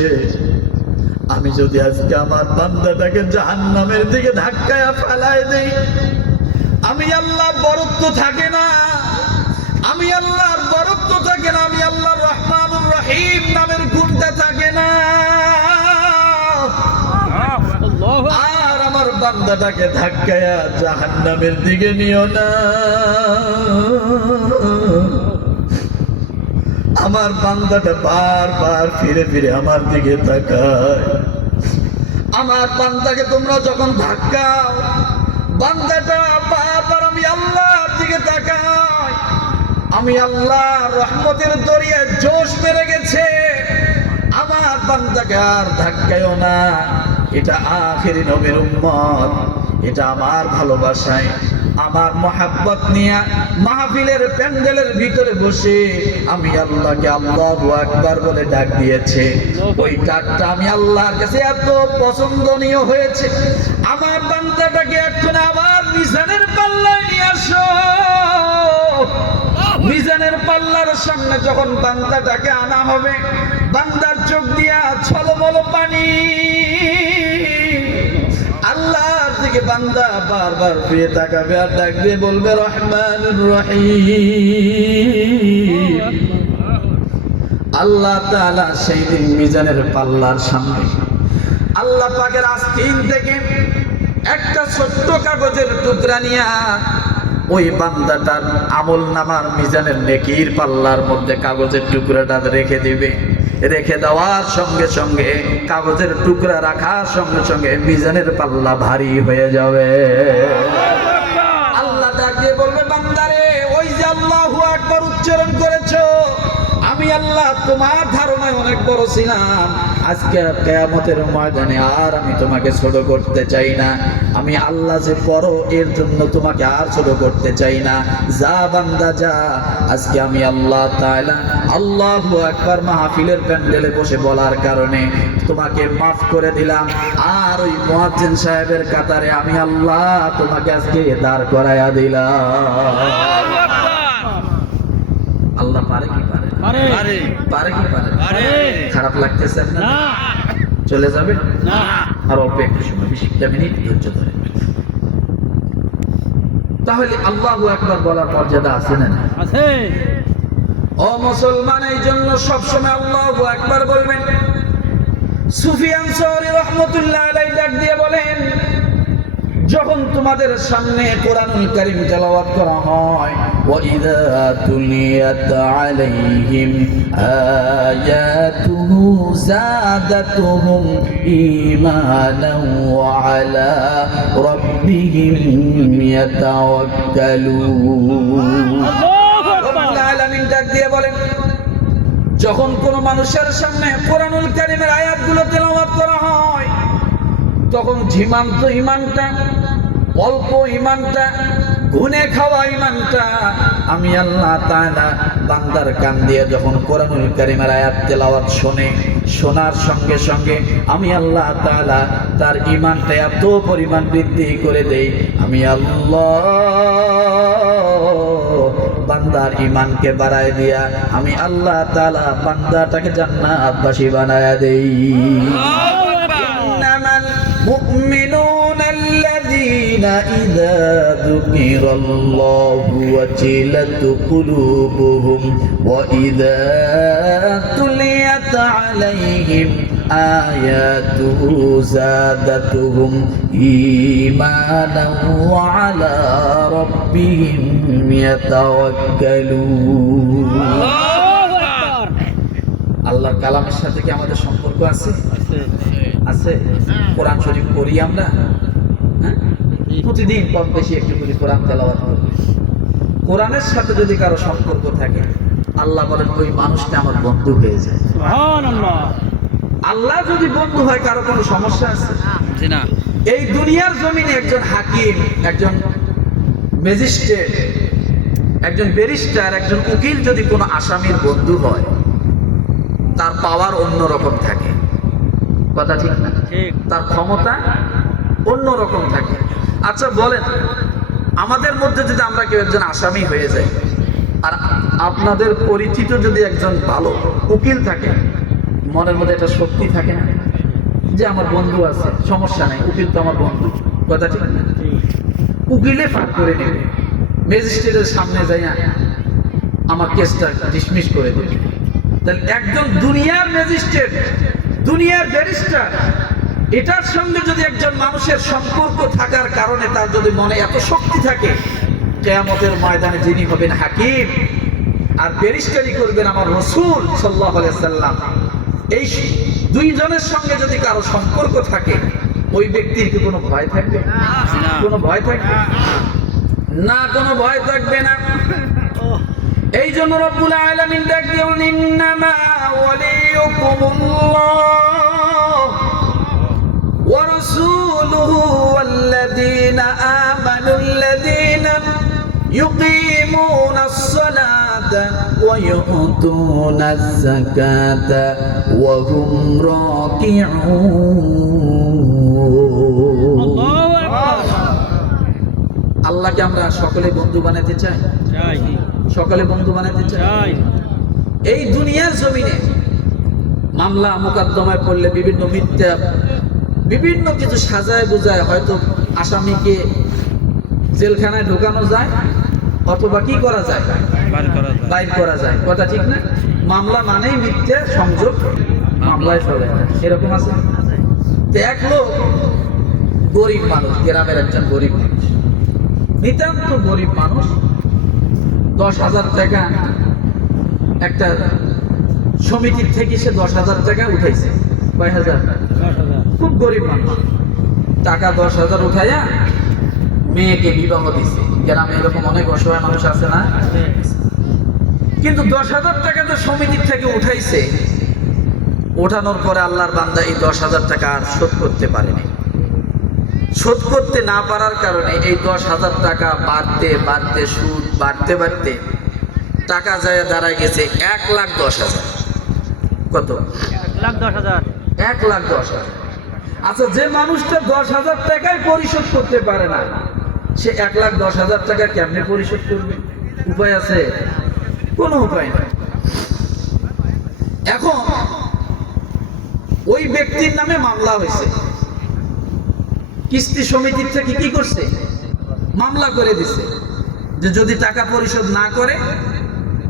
আমি যদি আজকে আমার বান্দাটাকে জাহান্নামের দিকে ধাক্কায় ফেলায় দেই, আমি আল্লাহ বরত্ব থাকে না, আমি আল্লাহর বরত্ব থাকে না, আমি আল্লাহর রহমানুর রহিম নামের গুণটা থাকে না। আর আমার বান্দাটাকে ধাক্কায়া জাহান্নামের দিকে নিও না। আমার বান্দাটা বারবার ফিরে ফিরে আমার দিকে তাকায়। আমার বান্দাকে তোমরা যখন ধাক্কাও, বান্দাটা বারবার আমি আল্লাহর দিকে তাকাই, আমি আল্লাহ রহমতের দরিয়ায় জোশ বেড়ে গেছে, আমার বান্দাকে আর ধাক্কায়ও না। এটা আখিরি নবীর উম্মত, এটা আমার ভালোবাসায়, আমার মহাব্বত নিয়ে মাহফিলের প্যান্ডেলের ভিতরে বসে আমি আল্লাহকে আল্লাহু আকবার বলে ডাক দিয়েছে। ওই ডাকটা আমি আল্লাহর কাছে এত পছন্দনীয় হয়েছে, আমার বান্দাটাকে এখন আবার মিজানের পাল্লায় নিয়ে আসো। মিজানের পাল্লার সামনে যখন বান্দাটাকে আনা হবে, বান্দার চোখ দিয়া ছলমল পানি, আল্লাহর দিকে বান্দা বারবার ফিরে তাকাবে আর ডাক দিয়ে বলবে, রহমানুর রহিম। আল্লাহ তাআলা সেই দিন মিজানের পাল্লার সামনে আল্লাহ পাকের আস্তিন থেকে একটা ছোট্ট কাগজের টুকরা নিয়া ওই বান্দাটার আমল নামার মিজানের নেকির পাল্লার মধ্যে কাগজের টুকরাটা রেখে দিবে। রেখে দেওয়ার সঙ্গে সঙ্গে কাগজের টুকরা রাখার সঙ্গে সঙ্গে মিজানের পাল্লা ভারী হয়ে যাবে। আল্লাহ ডাকে বলবে, বান্দারে ওই যে আল্লাহু আকবার উচ্চারণ করেছো, আমি আল্লাহ তোমার ধারণায় অনেক বড় ছিলাম, আজকে কিয়ামতের ময়দানে আর আমি তোমাকে ছোট করতে চাই না। আমি আল্লাহ যে বড় এর জন্য তোমাকে আর ছোট করতে চাই না। যা বান্দা যা, আজকে আমি আল্লাহ তাআলা আল্লাহু আকবার মাহফিলের প্যান্ডেলে বসে বলার কারণে তোমাকে মাফ করে দিলাম। আর ওই মুয়াজ্জিন সাহেবের কাতারে আমি আল্লাহ তোমাকে আজকে দাঁড় করায়া দিলাম। আল্লাহ পারে কি পারে? পারে কি পারে? খারাপ লাগতেছে আপনার? চলে যাবে না, আর অল্প একটু সময়, 20টা মিনিট ধৈর্য ধরে। তাহলে আল্লাহু আকবার বলার মর্যাদা আছে না? আছে। ও মুসলমান, এই জন্য সবসময় আল্লাহু আকবার বলবেন। সুফিয়ান সাওরী রাহমাতুল্লাহ আলাইহি ডাক দিয়ে বলেন, যখন তোমাদের সামনে কোরআনুল কারীম তেলাওয়াত করা হয়, ওয়া ইযা তুলিয়াত আলাইহিম আয়াতুহু যাদাতুহুম ঈমানান ওয়া আলা রাব্বিহিম ইয়াতাওয়াক্কালুন। রব্বুল আলামিন ডাক দিয়ে বলেন, যখন কোন মানুষের সামনে কোরআনুল কারীমের আয়াতগুলো তেলাওয়াত করা হয়, তখন ঝিমান্ত ইমানটা, অল্প ইমানটা, গুনে খাওয়া ইমানটা আমি আল্লাহ তাআলা বান্দার কান দিয়ে যখন কোরআনুল কারীমের আয়াত তেলাওয়াত শোনে, শোনার সঙ্গে সঙ্গে আমি আল্লাহ তাআলা তার ইমানটা এত পরিমাণ বৃদ্ধি করে দেই, আমি আল্লাহ বান্দার ইমানকে বাড়ায় দিয়া আমি আল্লাহ তাআলা বান্দাটাকে জান্নাতবাসী বানায়া দেই। المؤمنون الذين إذا ذكر الله وجلت قلوبهم وإذا تليت عليهم آياته زادتهم إيمانا وعلى ربهم يتوكلون। আল্লাহর কালামের সাথে কি আমাদের সম্পর্ক আছে? আছে। কোরআন শরীফ পড়ি আমরা, হ্যাঁ, প্রতিদিন কম বেশি একটু করে কোরআন তেলাওয়াত করি। কোরআনের সাথে যদি কারো সম্পর্ক থাকে, আল্লাহ বলেন ওই মানুষটা আমার বন্ধু হয়ে যায়। সুবহানাল্লাহ। আল্লাহ যদি বন্ধু হয়, কারো কোনো সমস্যা আছে? জি না। এই দুনিয়ার জমিনে একজন হাকিম, একজন ম্যাজিস্ট্রেট, একজন ব্যারিস্টার, একজন উকিল যদি কোনো আসামির বন্ধু হয়, তার পাওয়ার অন্যরকম থাকে। কথা ঠিক না? ঠিক। তার ক্ষমতা অন্যরকম থাকে। আচ্ছা বলেন, আমাদের মধ্যে যদি আমরা কেউ একজন আসামি হয়ে যাই, আর আপনাদের পরিচিত যদি একজন ভালো উকিল থাকে, মনের মধ্যে একটা শক্তি থাকে না যে আমার বন্ধু আছে, সমস্যা নাই, উকিল তো আমার বন্ধু। কথা ঠিক না? উকিলে ফাঁক করে নেবে, ম্যাজিস্ট্রেটের সামনে যাইয়া আমার কেসটা ডিসমিস করে দেবে। তাহলে একজন দুনিয়ার ম্যাজিস্ট্রেট, দুনিয়ার ব্যারিস্টার, এটার সঙ্গে যদি একজন মানুষের সম্পর্ক থাকার কারণে তার যদি মনে এত শক্তি থাকে, কিয়ামতের ময়দানে যিনি হবেন হাকিম আর ব্যারিস্টারি করবেন আমার রাসূল সাল্লাল্লাহু আলাইহি সাল্লাম, এই দুইজনের সঙ্গে যদি কারো সম্পর্ক থাকে, ওই ব্যক্তির কি কোনো ভয় থাকবে? কোনো ভয় থাকবে না, কোনো ভয় থাকবে না। এই জন্য রব্বুল আলামিন ডাক দিয়ে বলেন, ইন্নামা ওয়ালিয়ুকুমুল্লাহ ওয়া রাসূলুহু ওয়াল্লাযীনা আমানুল্লাযীনা ইউকিমুনাস সালাতা ওয়া ইউতুনাজ যাকাতা ওয়া হুম রাকিউন। আল্লাহু আকবার। আল্লাহকে আমরা সকলে বন্ধু বানাতে চাই। সকলে বন্ধু বানাতে চাই। এই দুনিয়ার জমিনে মামলা মোকদ্দমায় পড়লে বিভিন্ন মিথ্যা, বিভিন্ন কিছু সাজায় বুঝায় হয়তো আসামিকে জেলখানায় ঢোকানো যায়, অথবা কি করা যায়, বাইর করা যায়। কথা ঠিক না? মামলা মানেই মিথ্যা সংযোগ, মামলায় চলে, এরকম আছে। এক লোক গরিব মানুষ, গ্রামের একজন গরিব মানুষ, নিতান্ত গরিব মানুষ, 10,000 টাকা একটা সমিতির থেকে সে 10,000 টাকা উঠাইছে। কয় হাজার? খুব গরিব মানুষ, টাকা 10,000 উঠাইয়া মেয়েকে বিবাহ দিছে। গ্রামে এরকম অনেক অসহায় মানুষ আছে না? কিন্তু 10,000 টাকা তো সমিতির থেকে উঠাইছে, ওঠানোর পরে আল্লাহর বান্দা এই 10,000 টাকা আর শোধ করতে পারেনি। শোধ করতে না পারার কারণে এই 10,000 টাকা বাড়তে বাড়তে, সুদ বাড়তে বাড়তে টাকা যায় দাঁড়ায় গেছে 1,10,000। কত? 1,10,000। 1,10,000। আচ্ছা, যে মানুষটা 10,000 টাকায় পরিশোধ করতে পারে না, সে 1,10,000 টাকা কেমনে পরিশোধ করবে? উপায় আছে? কোনো উপায় নেই। এখন ওই ব্যক্তির নামে মামলা হয়েছে, কিস্তি সমিতির থেকে কি করছে? মামলা করে দিছে যে যদি টাকা পরিশোধ না করে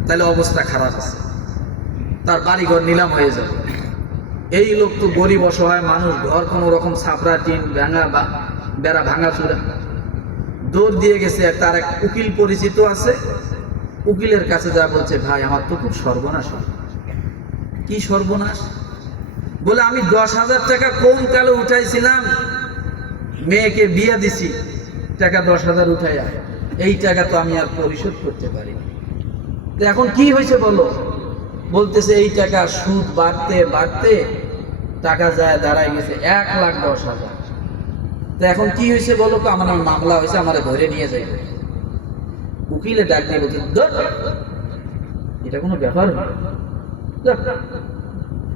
তাহলে অবস্থা খারাপ আছে, তার বাড়িঘর নিলাম হয়ে যাবে। এই লোক তো গরিব অসহায় মানুষ, ঘর কোনো রকম ছাপড়া, টিন ভাঙা বা বেড়া ভাঙা চুরা, দৌড় দিয়ে গেছে। তার এক উকিল পরিচিত আছে, উকিলের কাছে যা বলছে, ভাই আমার তো খুব সর্বনাশ। কি সর্বনাশ? বলে আমি 10,000 টাকা কোন কালে উঠাইছিলাম, মেয়েকে বিয়ে দিছি, টাকা 10,000 উঠাইয়া, এই টাকা তো আমি আর পরিশোধ করতে পারি। এখন কি হয়েছে বলো? বলতেছে এই টাকা সুদ বাড়তে বাড়তে টাকা যায় দাঁড়ায় গেছে 1,10,000। তো এখন কি হয়েছে বলো? আমার মামলা হয়েছে, আমার ধরে নিয়ে যাইবে। উকিলে ডাক দিয়ে বলছে, এটা কোনো ব্যাপার হলো?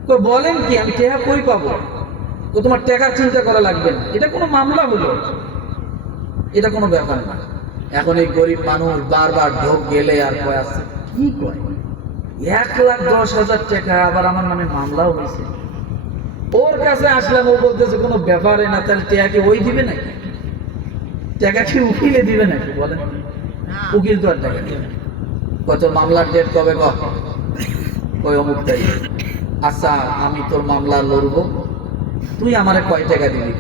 তো বলেন কি, আমি টাকা কই পাবো? তো তোমার টাকা চিন্তা করা লাগবে না, এটা কোনো মামলা হলো? এটা কোনো ব্যাপার না। এখন এই গরিব মানুষ বারবার ঢোক গেলে আর কয় আছে, কি কয় 1,10,000 টাকা আবার আমার নামে মামলাও হয়েছে। ওর কাছে আসলাম, ও বলতেছে কোনো ব্যাপারে না। তাহলে টাকা কি ওই দিবে নাকি? টাকা কি উকিলে দিবে নাকি? বলেন, উকিল তো আর টাকা দিবে। কত মামলার ডেট কবে? ওই অমুক তারিখ। আচ্ছা, আমি তোর মামলা লড়বো, তুই আমারে কয় টাকা দিবি?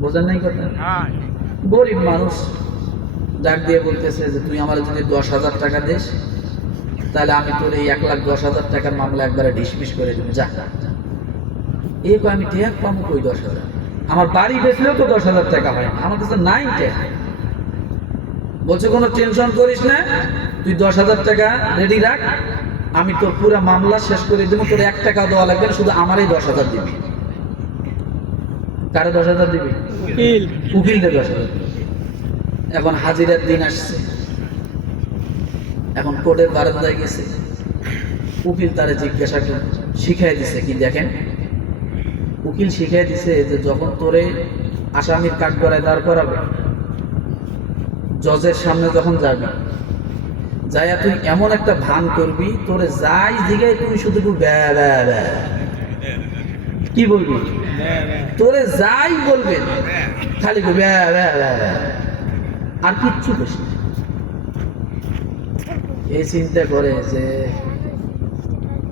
বোঝেন নাই কথা? গরিব মানুষ ডাক দিয়ে বলতেছে যে তুই আমার যদি 10,000 টাকা দিস, তাহলে আমি তোর এই 1,10,000 টাকার মামলা একবারে ডিসমিস করে দেবো। যা। এই আমি টেক পাবো কই 10,000? আমার বাড়ি বেচলেও তো 10,000 টাকা হয় না, আমার কাছে নাই টাকা। বলছে কোনো টেনশন করিস না, তুই 10,000 টাকা রেডি রাখ, আমি তোর পুরো মামলা শেষ করে দেবো, তোর 1 টাকা দেওয়া লাগবে না, শুধু আমারই 10,000 দিবি। কারে 10,000 দিবি? উকিলদের 10,000। এখন হাজিরার দিন আসছে, এখন কোর্টের বারান্দায় গেছে, উকিল তারে জিজ্ঞাসা শিখাই দিছে কি দেখেন, উকিল শিখাই দিছে যে যখন তোরে আসামির কাঠগড়ায় দাঁড় করাবে, জজের সামনে যখন যাবি, যাইয়া তুই এমন একটা ভান করবি, তোরে যাই জিগায় তুই শুধু কি বলবি? তোরে যাই বলবেন খালি আর কিচ্ছু বেশি। এই চিন্তা করে যে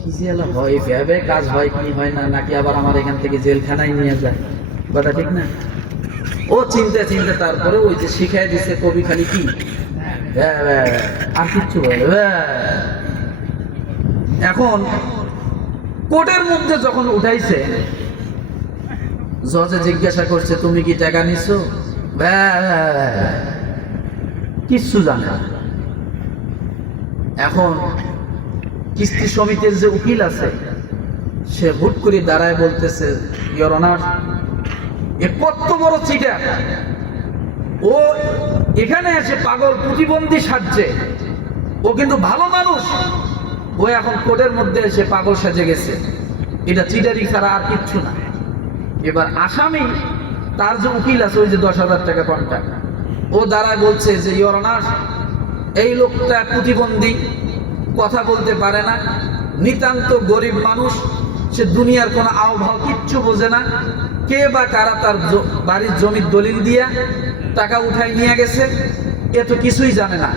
কি যে হয়, ভেবে কাজ হয় কি হয় না, নাকি আবার আমার এখান থেকে জেলখানায় নিয়ে যায়, কথা ঠিক না? ও চিন্তা চিন্তা তারপরে ওই যে শিখাই দিছে কবি খালি কি আর কিচ্ছু বলে। এখন কোর্টের মধ্যে যখন উঠাইছে, জজে জিজ্ঞাসা করছে তুমি কি টাকা নিছো? কিচ্ছু জানে না। এখন কিস্তি সমিতির যে উকিল আছে, সে হুট করে দাঁড়ায় বলতেছে, ইওর অনার, এ কত বড় চিটার, ও এখানে এসে পাগল প্রতিবন্ধী সাজছে, ও কিন্তু ভালো মানুষ, ও এখন কোর্টের মধ্যে এসে পাগল সাজে গেছে, এটা চিটারি ছাড়া আর কিচ্ছু না। এবার আসামি তার যে উকিল আছে, ওই যে 10,000 টাকা কন্ট্রাক্ট, ও দাঁড়ায় বলছে যে ইওর অনার, এই লোকটা প্রতিবন্ধী, কথা বলতে পারে না, নিতান্ত গরিব মানুষ, সে দুনিয়ার কোনো আবহাওয়া কিচ্ছু বোঝে না, কে বা কারা তার বাড়ির জমির দলিল দিয়া টাকা উঠাই নিয়ে গেছে, এ তো কিছুই জানে না।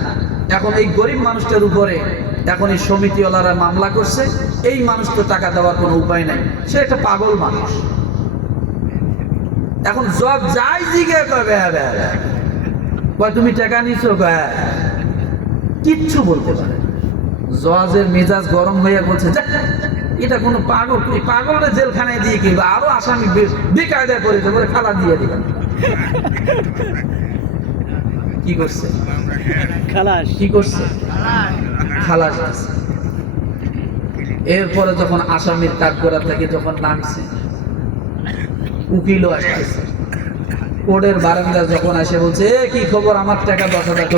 এখন এই গরিব মানুষটার উপরে এখন এই সমিতিওয়ালারা মামলা করছে, এই মানুষ তো টাকা দেওয়ার কোনো উপায় নাই, সে একটা পাগল মানুষ। এখন জব যাই জিগে কবে কয় তুমি টাকা নিছো কয় কিচ্ছু বলতে পারে। জজের মেজাজ গরম হয়ে বলছে যা এটা কোনো পাগল, এই পাগলটা জেলখানায় দিয়ে কি আরো আসামি বেকায়দা করে দেবো, খালা দিয়ে দিবেন। কি করছে খালাস, কি করছে খালাস দিছে। এরপরে যখন আসামির কাঠগড়া থেকে যখন নামছে, উকিলও আসতেছে, কোর্টের বারান্দা যখন আসে বলছে এ কি খবর, আমার টাকা 10,000 তো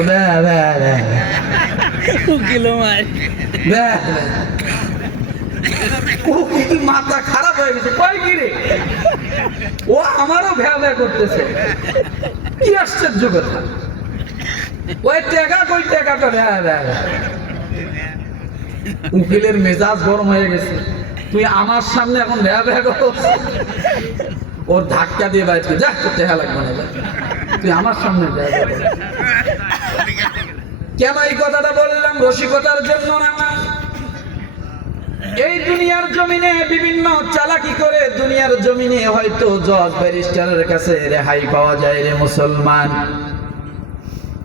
উকিল মাথা খারাপ হয়ে গেছে, কয় কি রে ও আমারও ভ্যা ভ্যা করতেছে, কি আশ্চর্য কথা, ওই টাকা কই টাকাটা ভ্যা ভ্যা। উকিলের মেজাজ গরম হয়ে গেছে, তুই আমার সামনে এখন ভ্যা ভ্যা করছিস, ওর ধাক্কা দিয়ে বাইরে যা, তোর টাকা লাগবে না, তুই আমার সামনে ভ্যা ভ্যা করছিস। কেন এই কথাটা বললাম? রসিকতার জন্য না। এই দুনিয়ার জমিনে বিভিন্ন চালাকি করে দুনিয়ার জমিনে হয়তো জজ ব্যারিস্টারের কাছে রেহাই পাওয়া যায় রে মুসলমান,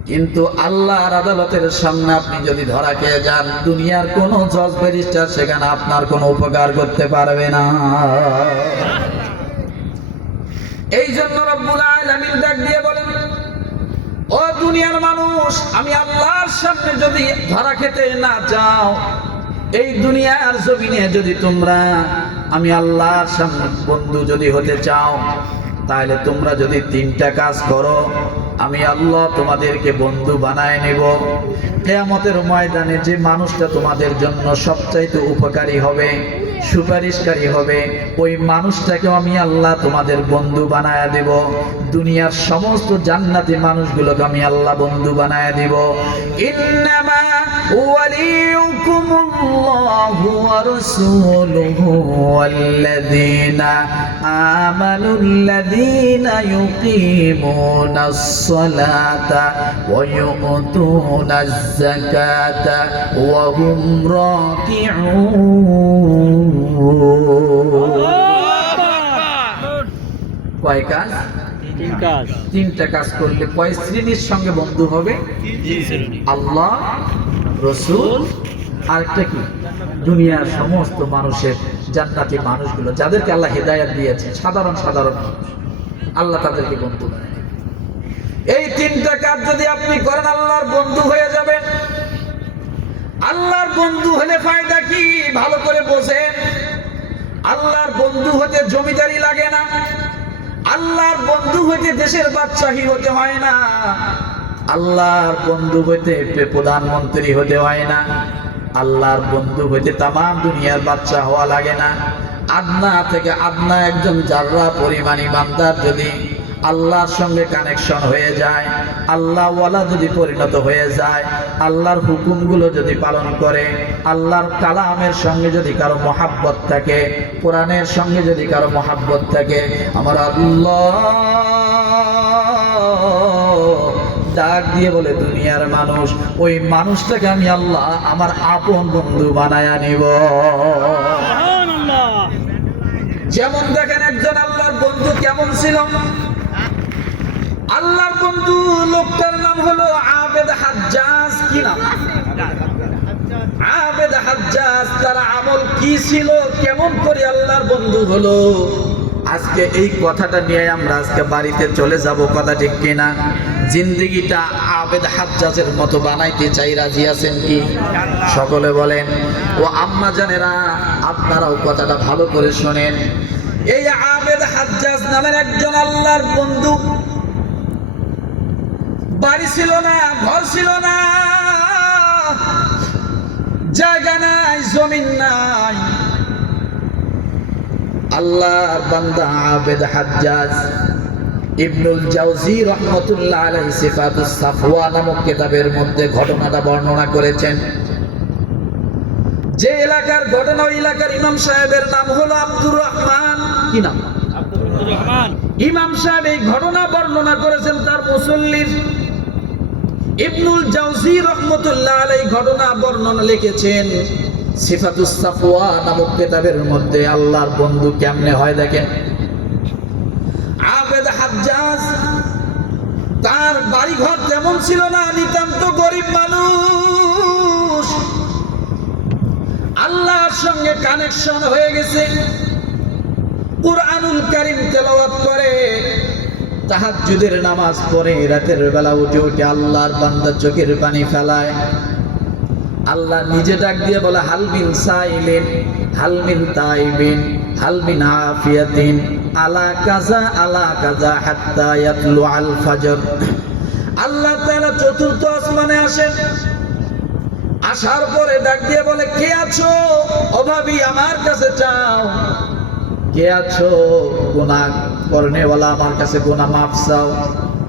কিন্তু আল্লাহর আদালতের সামনে আপনি যদি ধরা খেয়ে যান, দুনিয়ার কোন জজ ব্যারিস্টার সেখানে আপনার কোনো উপকার করতে পারবে না। এই জন্য রব্বুল আলামিন ডাক দিয়ে বলেন, ও দুনিয়ার মানুষ, আমি আল্লাহর সামনে যদি ধরা খেতে না যাও, এই দুনিয়ার জমিনে যদি তোমরা আমি আল্লাহর সামনে বন্ধু যদি হতে চাও, তাহলে তোমরা যদি 3টা কাজ করো, আমি আল্লাহ তোমাদেরকে বন্ধু বানায় নেব। কিয়ামতের ময়দানে যে মানুষটা তোমাদের জন্য সবচাইতে উপকারী হবে, সুপারিশকারী হবে, ওই মানুষটাকে আমি আল্লাহ তোমাদের বন্ধু বানায় দেব। দুনিয়ার সমস্ত জান্নাতি মানুষগুলোকে আমি আল্লাহ বন্ধু বানায় দেব। ইন্নামা ওয়ালিয়ুকুমুল্লাহু ওয়া রাসূলুহু ওয়াল্লাযীনা আমানুল্লাযীনা ইউকিমুনাস সালাতা ওয়া ইউতুনাজ যাকাতা ওয়া হুম রাকিউন। কয় কাজ? 3টা কাজ করলে কয় শ্রেণীর সঙ্গে বন্ধু হবে? আল্লাহ, রসুল, আরেকটা কি? দুনিয়ার সমস্ত মানুষের জান্নাতি মানুষগুলো যাদেরকে আল্লাহ হেদায়েত দিয়েছে, সাধারণ সাধারণ মানুষ, আল্লাহ তাদেরকে বন্ধু বানায়। এই 3টা কাজ যদি আপনি করেন, আল্লাহর বন্ধু হয়ে যাবেন। আল্লাহর বন্ধু হলে ফায়দা কি? ভালো করে বোঝেন। আল্লাহর বন্ধু হতে জমিদারি লাগে না, আল্লাহর বন্ধু হতে দেশের বাদশাহী হতে হয় না, আল্লাহর বন্ধু হতে প্রধানমন্ত্রী হতে হয় না, আল্লাহর বন্ধু হতে তামাম দুনিয়ার বাদশা হওয়া লাগে না। আদনা থেকে আদনা একজন জাররা পরিমাণ ইমানদার যদি আল্লাহর সঙ্গে কানেকশন হয়ে যায়, আল্লাহ ওয়ালা যদি পরিণত হয়ে যায়, আল্লাহর হুকুমগুলো যদি পালন করে, আল্লাহর কালামের সঙ্গে যদি কারো মহাব্বত থাকে, কোরআনের সঙ্গে যদি কারো মহাব্বত থাকে, আমার আল্লাহ ডাক দিয়ে বলে, দুনিয়ার মানুষ, ওই মানুষটাকে আমি আল্লাহ আমার আপন বন্ধু বানায়া নিব। যেমন দেখেন একজন আল্লাহর বন্ধু কেমন ছিল। আল্লাহর বন্ধু লোকটার নাম হলো আবেদ হাজ্জাজ। কি নাম? আবেদ হাজ্জাজ। তার আমল কি ছিল, কেমন করে আল্লাহর বন্ধু হলো, আজকে এই কথাটা নিয়ে আমরা আজকে বাড়িতে চলে যাব, কথা ঠিক কিনা? জিন্দেগিটা আবেদ হাজ্জাজের মতো বানাইতে চাই, রাজি আছেন কি? সকলে বলেন। ও আম্মা জানেরা, আপনারাও কথাটা ভালো করে শোনেন। এই আবেদ হাজ্জাজ নামের একজন আল্লাহর বন্ধু, বাড়ি ছিল না, ঘর ছিল না, জায়গা নাই, জমিন নাই। আল্লাহর বান্দা আবেদ হাজ্জাজ ইবনুল জাওজি রাহমাতুল্লাহ আলাইহি সিফাতুস সাফওয়া নামক কিতাবের মধ্যে ঘটনাটা বর্ণনা করেছেন। যে এলাকার ঘটনা, ওই এলাকার ইমাম সাহেবের নাম হলো আব্দুর রহমান। কি নাম? আব্দুর রহমান। ইমাম সাহেব এই ঘটনা বর্ণনা করেছেন তার মুসল্লির। ইবনুল জাওজি রাহমাতুল্লাহ আলাইহি ঘটনা বর্ণনা লিখেছেন সিফাতুস সাফওয়া নামক কিতাবের মধ্যে। আল্লাহর বন্ধু কেমনে হয় দেখেন। আবেদ হাজ্জাজ, তার বাড়ি ঘর তেমন ছিল না, নিতান্ত গরিব মানুষ। আল্লাহর সঙ্গে কানেকশন হয়ে গেছে, কুরআনুল কারীম তেলাওয়াত করে, তাহাজ্জুদের নামাজ পড়ে, রাতের বেলা উঠে উঠে আল্লাহর বান্দা চোখের পানি ফেলায়। আল্লাহ নিজে ডাক দিয়ে বলে, হাল মিন সাইলিন, হাল মিন তাইবিন, হাল মিন আফিয়াতিন, আলা কাজা হাত্তা ইয়াতলু আল ফাজর। আল্লাহ তাআলা চতুর্থ আসমানে আসেন, আসার পরে ডাক দিয়ে বলে, কে আছো অভাবী, আমার কাছে চাও। কে আছো গুনাহ করনেওয়ালা, আমার কাছে গুনাহ মাফ চাও।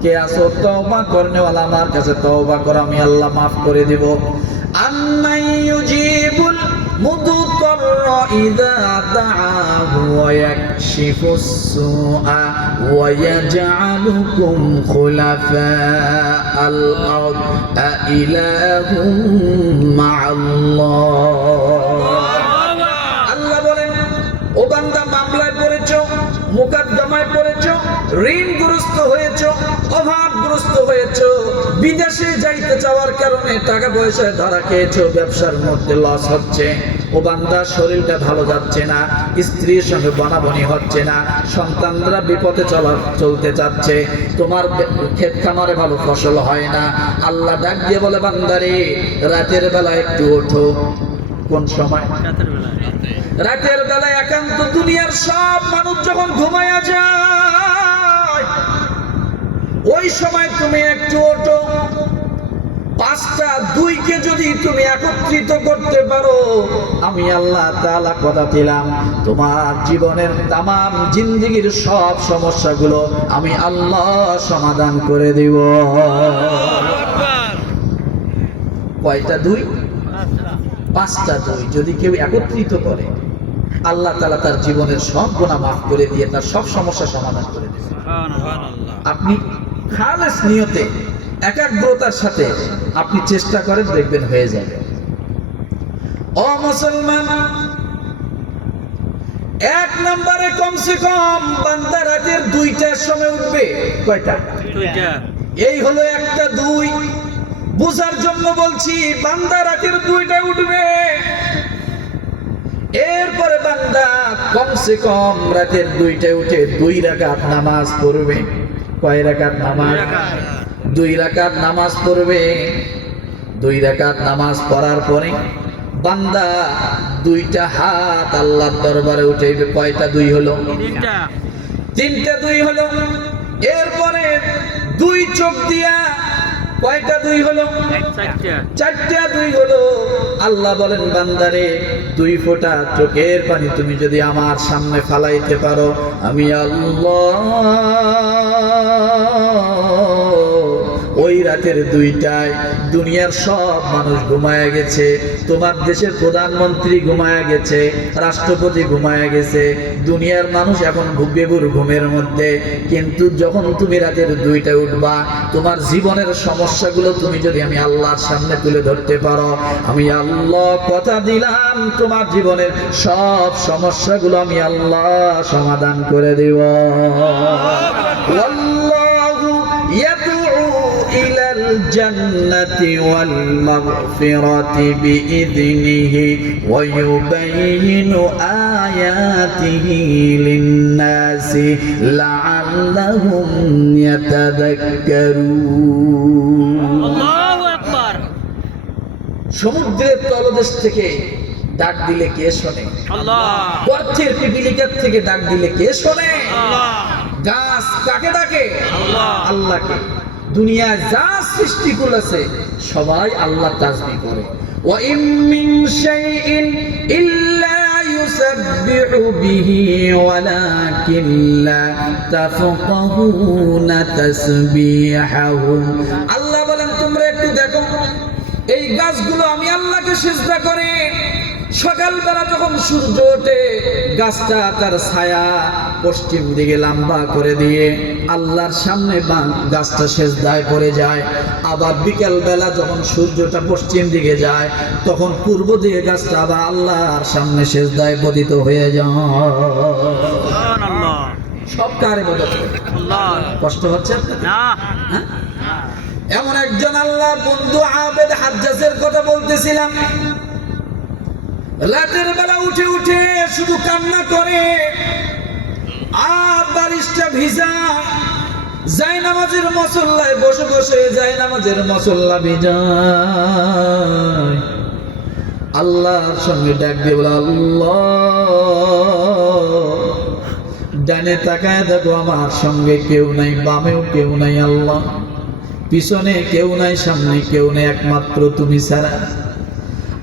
কে আছো তওবা করনেওয়ালা, আমার কাছে তওবা করো, আমি আল্লাহ মাফ করে দিব। আম্মান ইউজিবুল মুদতাররা ইযা দাআহু ওয়া ইয়াকশিফুস সুআ ওয়া ইয়াজআলুকুম খুলাফাআল আরদ আইলাহুম মা'আল্লাহ। আল্লাহ বলেন, ও বান্দা, মামলায় পড়েছো, মুকদ্দমায় পড়েছো, ঋণগ্রস্ত হয়েছো, অভাবগ্রস্ত হয়েছো, বিদেশে যাইতে চাওয়ার কারণে টাকা পয়সা ধরা খেয়েছো, ব্যবসার মধ্যে লস হচ্ছে। ও বান্দা, শরীরটা ভালো যাচ্ছে না, স্ত্রীর সঙ্গে বনাবনি হচ্ছে না, সন্তানরা বিপদে চলতে যাচ্ছে, তোমার ক্ষেত খামারে ভালো ফসল হয় না। আল্লাহ ডাক দিয়ে বলে, বান্দারে, রাতের বেলা একটু ওঠো। কোন সময়? রাতের বেলা একান্ত দুনিয়ার সব মানুষ যখন ঘুমায়া যায়, ওই সময় তুমি একটু ওঠো। 5টা 2কে যদি তুমি একত্রিত করতে পারো, আমি আল্লাহ তাআলা কথা দিলাম, তোমার জীবনের তামাম জিন্দেগীর সব সমস্যাগুলো আমি আল্লাহ সমাধান করে দিব। কয়টা 2? 5টা 2 যদি কেউ একত্রিত করে, আল্লাহ তাআলা তার জীবনের সব গুনাহ মাফ করে দিয়ে তার সব সমস্যা সমাধান করে দেবে। আপনি খালেস নিয়তে, একাগ্রতার সাথে আপনি চেষ্টা করেন, দেখবেন হয়ে যাবে। ও মুসলমান, 1 নম্বরে কমসে কম বান্দা রাতের 2টার সময় উঠবে। কয়টা? 2টা। এই হলো একটা 2। বুঝার জন্য বলছি, বান্দা রাতের 2টায় উঠবে। এরপরে বান্দা কমসে কম রাতের 2টায় উঠে 2 রাকাত নামাজ পড়বে। কয় রাকাত নামাজ? 2 রাকাত নামাজ পড়বে। 2 রাকাত নামাজ পড়ার পরে বান্দা 2টা হাত আল্লাহর দরবারে উঠাইবে। কয়টা 2 হলো? 3টা 2 হলো। এরপরে 2 চোখ দিয়া কয়টা 2 হলো? 4টা 2 হলো। আল্লাহ বলেন, বান্দারে, 2 ফোঁটা চোখের পানি তুমি যদি আমার সামনে ফালাইতে পারো, আমি আল্লাহ ওই রাতের 2টায় দুনিয়ার সব মানুষ ঘুমায়া গেছে, তোমার দেশের প্রধানমন্ত্রী ঘুমায়া গেছে, রাষ্ট্রপতি ঘুমায়া গেছে, দুনিয়ার মানুষ এখন বেঘুর ঘুমের মধ্যে। কিন্তু যখন তুমি রাতের 2টায় উঠবা, তোমার জীবনের সমস্যাগুলো তুমি যদি আমি আল্লাহর সামনে তুলে ধরতে পারো, আমি আল্লাহ কথা দিলাম, তোমার জীবনের সব সমস্যাগুলো আমি আল্লাহ সমাধান করে দেব। আল্লাহু ইয়াদউ ইলাল জান্নাতি ওয়াল মাগফিরাতি বিইذনিহি ওয়া ইউবাইয়িনু আয়াতিহি লিন-নাসি লাআল্লাহুম ইয়াতাযাক্কারুন। আল্লাহু আকবার। সমুদ্রের তলদেশ থেকে ডাক দিলে কে শোনে? আল্লাহ। গর্তের পিপিলিকার থেকে ডাক দিলে কে শোনে? আল্লাহ। গাছ কাকে ডাকে? আল্লাহ। আল্লাহকে। দুনিয়ায় যা সৃষ্টি করেছে সবাই আল্লাহ তাসবিহ করে। ওয়া ইম মিন শাইইন ইল্লা ইউসাব্বিহু বিহি ওয়ালাকিন লা তাফকাহুনা তাসবিহাহুম। আল্লাহ বলেন, তোমরা একটু দেখো, এই গাছগুলো আমি আল্লাহকে সিজদা করে। সকালবেলা যখন সূর্য ওঠে, গাছটা তার ছায়া পশ্চিম দিকে লম্বা করে দিয়ে আল্লাহর সামনে গাছটা সিজদায় পড়ে যায়। আবার বিকেল বেলা যখন সূর্যটা পশ্চিম দিকে যায়, তখন পূর্ব দিকে গাছটা আবার আল্লাহর সামনে সিজদায় পতিত হয়ে যায়। সব কার ইবাদত করে? কষ্ট হচ্ছে আপনাদের? হ্যাঁ? এমন একজন আল্লাহর বন্ধু আবেদ হাজ্জাজের কথা বলতেছিলাম। রাতের বেলা উঠে উঠে শুধু কান্না করে, আর বালিশটা ভিজা, জায়নামাজের মুসল্লায় বসে বসে জায়নামাজের মুসল্লা ভিজায়, আল্লাহর সঙ্গে ডাক দিয়ে বলে, আল্লাহ ডানে তাকায় দেখো আমার সঙ্গে কেউ নাই, বামেও কেউ নাই, আল্লাহ পিছনে কেউ নাই, সামনে কেউ নাই, একমাত্র তুমি ছাড়া।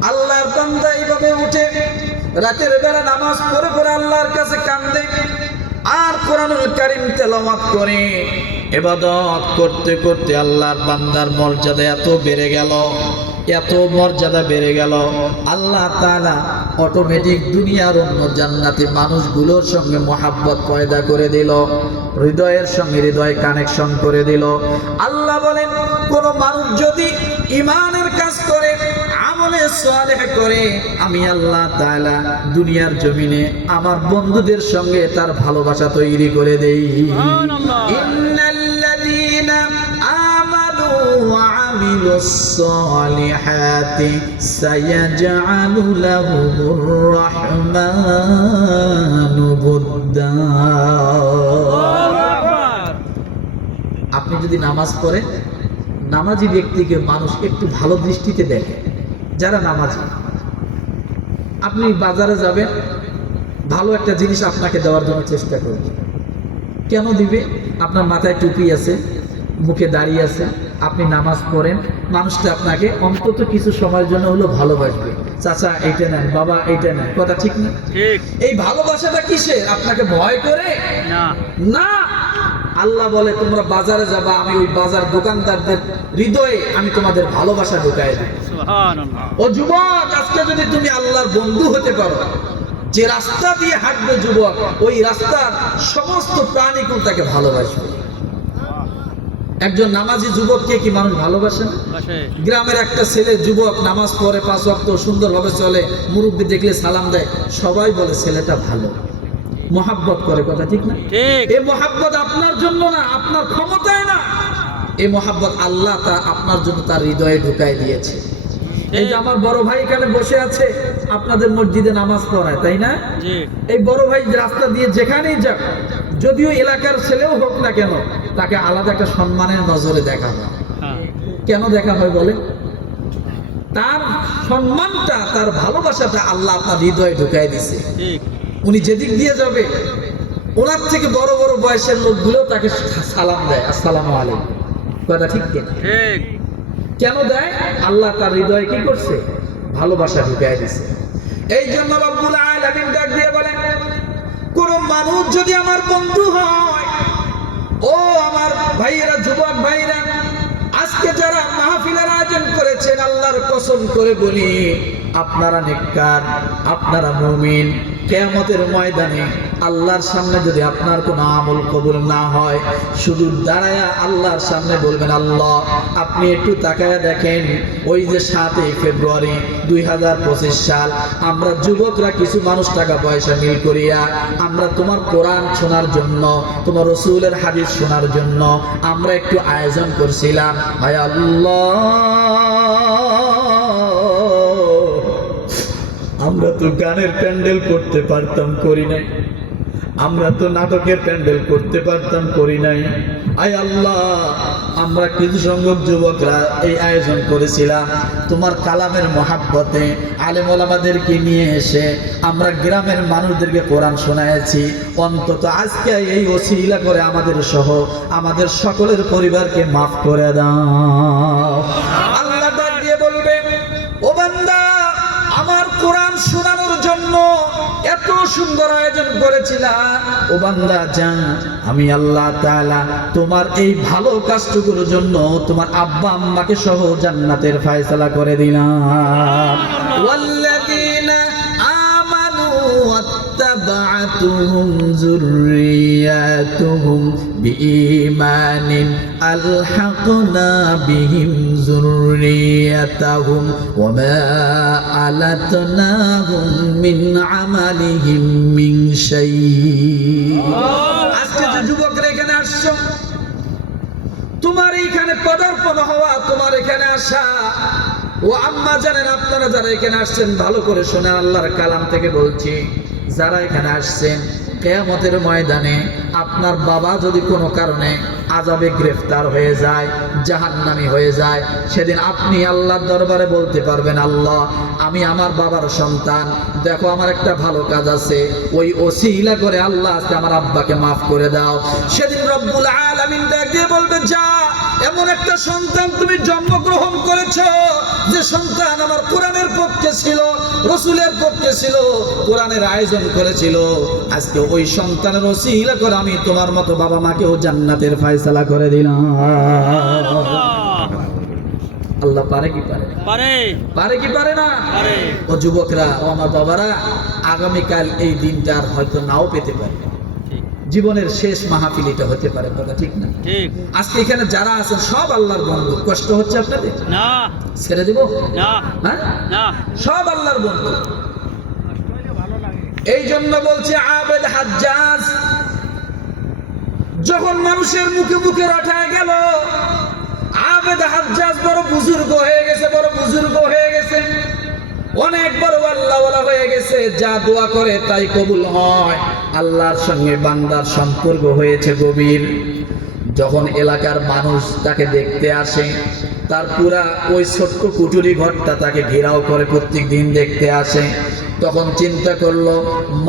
আল্লাহর বান্দা এইভাবে উঠে রাতের বেলা নামাজ পড়ে পড়ে আল্লাহর কাছে কান্দে, আর কোরআনুল কারীম তেলাওয়াত করে। ইবাদত করতে করতে আল্লাহর বান্দার মর্যাদা এত বেড়ে গেল, এত মর্যাদা বেড়ে গেল, আল্লাহ তাআলা অটোমেটিক দুনিয়ার অন্য জান্নাতি মানুষগুলোর সঙ্গে মহাব্বত পয়দা করে দিল, হৃদয়ের সঙ্গে হৃদয় কানেকশন করে দিল। আল্লাহ বলেন, কোন মানুষ যদি ঈমানের কাজ করে, আমলে সালেহ করে, আমি আল্লাহ তাআলা দুনিয়ার জমিনে আমার বন্ধুদের সঙ্গে তার ভালোবাসা তৈরি করে দেই। ইন্নাল্লাযীনা আমানু ওয়া আমিলুস সালিহাতি সায়াজআলু লাহুমুর রাহমানু বুদ্দা। আপনি যদি নামাজ পড়েন, নামাজি ব্যক্তিকে মানুষ একটু ভালো দৃষ্টিতে দেখে। যারা নামাজি, আপনি বাজারে যাবেন, ভালো একটা জিনিস আপনাকে দেওয়ার জন্য চেষ্টা করবে। কেন দিবে? আপনার মাথায় টুপি আছে, মুখে দাড়ি আছে, আপনি নামাজ পড়েন, মানুষটা আপনাকে অন্তত কিছু সময়ের জন্য হলো ভালোবাসবে। চাচা এইটা নেন, বাবা এইটা নেন, কথা ঠিক না? এই ভালোবাসাটা কিসে? আপনাকে ভয় করে না। আল্লাহ বলে, তোমরা বাজারে যাবা, আমি ওই বাজার দোকানদারদের হৃদয়ে আমি তোমাদের ভালোবাসা ঢুকাই দেব। ও যুবক, আজকে যদি তুমি আল্লাহর বন্ধু হতে পারো, যে রাস্তা দিয়ে হাঁটবে যুবক, ওই রাস্তার সমস্ত প্রাণীকুল তাকে ভালোবাসবে। একজন নামাজি যুবককে কি মানুষ ভালোবাসে না? গ্রামের একটা ছেলে যুবক নামাজ পড়ে, 5 ওয়াক্ত সুন্দরভাবে চলে, মুরব্বি দেখলে সালাম দেয়, সবাই বলে ছেলেটা ভালো, মহাব্বত করে, কথা ঠিক না? এই মহাব্বত আপনার জন্য না, আপনার ক্ষমতায় না, এই মহাব্বত আল্লাহ তা আপনার জন্য তার হৃদয়ে ঢুকাই দিয়েছে। এই যে আমার বড় ভাই এখানে বসে আছে, আপনাদের মসজিদে নামাজ পড়ায়, তাই না? এই বড় ভাই রাস্তা দিয়ে যেখানেই যাক, যদিও এলাকার ছেলেও হোক না কেন, তাকে আলাদা একটা সম্মানের নজরে দেখা হয়। কেন দেখা হয় বলে? তার সম্মানটা, তার ভালোবাসাটা আল্লাহ আপনার হৃদয়ে ঢুকাই দিছে। উনি যেদিক দিয়ে যাবে, ওনার থেকে বড় বড় বয়সের লোকগুলো তাকে সালাম দেয়, আসসালামু আলাইকুম, কথা ঠিক কিনা? কেন দেয়? আল্লাহ তার হৃদয়ে কি করছে? ভালোবাসা ঢুকাই দিছে। এই জন্য রব্বুল আলামিন ডাক দিয়ে বলেন, কোন মানুষ যদি আমার বন্ধু হয়, ও আমার ভাইয়েরা, যুবক ভাইরা, আজকে যারা মাহফিলের আয়োজন করেছেন, আল্লাহর কসম করে বলি, আপনারা নেককার, আপনারা মুমিন। কিয়ামতের ময়দানে আল্লাহর সামনে যদি আপনার কোনো আমল কবুল না হয়, শুধু দাঁড়ায়া আল্লাহর সামনে বলবেন, আল্লাহ আপনি একটু তাকায়া দেখেন, ওই যে 7 ফেব্রুয়ারি 2025 সাল, আমরা যুবকরা কিছু মানুষ টাকা পয়সা মিল করিয়া আমরা তোমার কোরআন শোনার জন্য, তোমার রাসূলের হাদিস শোনার জন্য আমরা একটু আয়োজন করছিলাম। হায় আল্লাহ, আমরা তো গানের প্যান্ডেল করতে পারতাম, করি নাই। আমরা তো নাটকের প্যান্ডেল করতে পারতাম, করি নাই। আয় আল্লাহ, আমরা কিছু সংখ্যক যুবকরা এই আয়োজন করেছিলাম তোমার কালামের মহাব্বতে, আলেম ওলামাদেরকে নিয়ে এসে আমরা গ্রামের মানুষদেরকে কোরআন শোনায়েছি। অন্তত আজকে এই ওসিলা করে আমাদের সহ আমাদের সকলের পরিবারকে মাফ করে দাও। আল্লাহ ডাক দিয়ে বলবে, ও বান্দা, আমার কোরআন শোনানোর জন্য এত সুন্দর আয়োজন করেছিলাম, ও বান্দা জান, আমি আল্লাহ তাআলা তোমার এই ভালো কাজটুকুর জন্য তোমার আব্বা আম্মাকে সহ জান্নাতের ফয়সালা করে দিলাম। ওয়াল্লাযীনা আমানু ওয়াত্তাবা'তুহুম যুররিয়াতুহুম বিঈমানিন আলহাকনা বিহিম যুররিয়াতাহুম ওয়া মা আলাতনাহুম মিন আমালিহিম মিন শাই'। আজকে তোমার এইখানে পদার্পণ হওয়া, তোমার এখানে আসা। ও আম্মা জানেন, আপনারা যারা এখানে আসছেন ভালো করে শুনে আল্লাহর কালাম থেকে বলছি, যারা এখানে আসছেন কিয়ামতের ময়দানে আপনার বাবা যদি কোনো কারণে আযাবে গ্রেফতার হয়ে যায়, জাহান্নামী হয়ে যায়, সেদিন আপনি আল্লাহর দরবারে বলতে পারবেন, আল্লাহ আমি আমার বাবার সন্তান, দেখো আমার একটা ভালো কাজ আছে, ওই ওসিলা করে আল্লাহ আজকে আমার আব্বাকে মাফ করে দাও। সেদিন রব্বুল আলামিন ডাক দিয়ে বলবে, যা এমন একটা সন্তান তুমি জন্মগ্রহণ করেছো যে সন্তান আমার কোরআনের পক্ষে ছিল, রাসূলের পক্ষে ছিল, কোরআনের আয়োজন করেছিল, আজকে ওই সন্তানের ওসিলা করে আমি তোমার মতো বাবা মাকেও জান্নাতের ফয়সালা করে দিলাম। আল্লাহ পারে কি পারে? পারে কি পারে না? ও যুবকরা, ও আমার বাবারা, আগামীকাল এই দিনটা আর হয়তো নাও পেতে পারে, জীবনের শেষ মাহফিল এটা হতে পারে, কথা ঠিক না? আজকে এখানে যারা আছেন সব আল্লাহর বন্ধু, কষ্ট হচ্ছে আপনাদের? না, ছেড়ে দেব না, হ্যাঁ, সব আল্লাহর বন্ধু। এই জন্য বলছে আবেদ হাজ্জাজ যখন মানুষের মুখে মুখে রটায় গেল, আবেদ হাজ্জাজ বড় বুজুর্গ হয়ে গেছে, বড় বুজুর্গ হয়ে গেছে, অনেক বড় আল্লাহওয়ালা হয়ে গেছে, যা দোয়া করে তাই কবুল হয়, আল্লাহর সঙ্গে বান্দার সম্পর্ক হয়েছে গভীর। যখন এলাকার মানুষ তাকে দেখতে আসে, তার পুরা ওই ছোট্ট কুটুরি ঘরটা তাকে ঘেরাও করে প্রত্যেক দিন দেখতে আসে, তখন চিন্তা করলো,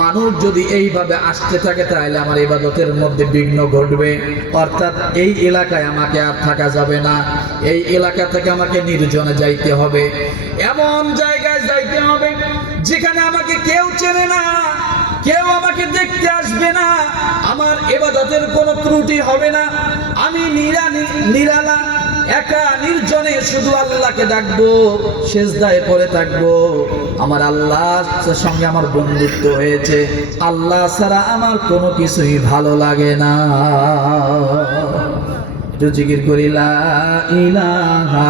মানুষ যদি এইভাবে আসতে থাকে তাহলে আমার ইবাদতের মধ্যে বিঘ্ন ঘটবে, অর্থাৎ এই এলাকায় আমাকে আর থাকা যাবে না, এই এলাকা থেকে আমাকে নির্জনে যাইতে হবে, এমন জায়গায় যাইতে হবে যেখানে আমাকে কেউ চেনে না, কেউ আমাকে দেখতে আসবে না, আমার ইবাদতের কোনো ত্রুটি হবে না, আমি নিরালা একা নির্জনে শুধু আল্লাহকে ডাকবো, সেজদায় পড়ে থাকবো, আমার আল্লাহর সঙ্গে আমার বন্ধুত্ব হয়েছে, আল্লাহ ছাড়া আমার কোনো কিছুই ভালো লাগে না। একটু জিকির করি, লা ইলাহা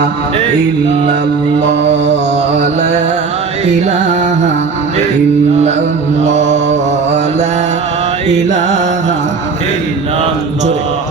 ইল্লাল্লাহ, লা ইলাহা ইল্লাল্লাহ, লা ইলাহা ইল্লাল্লাহ।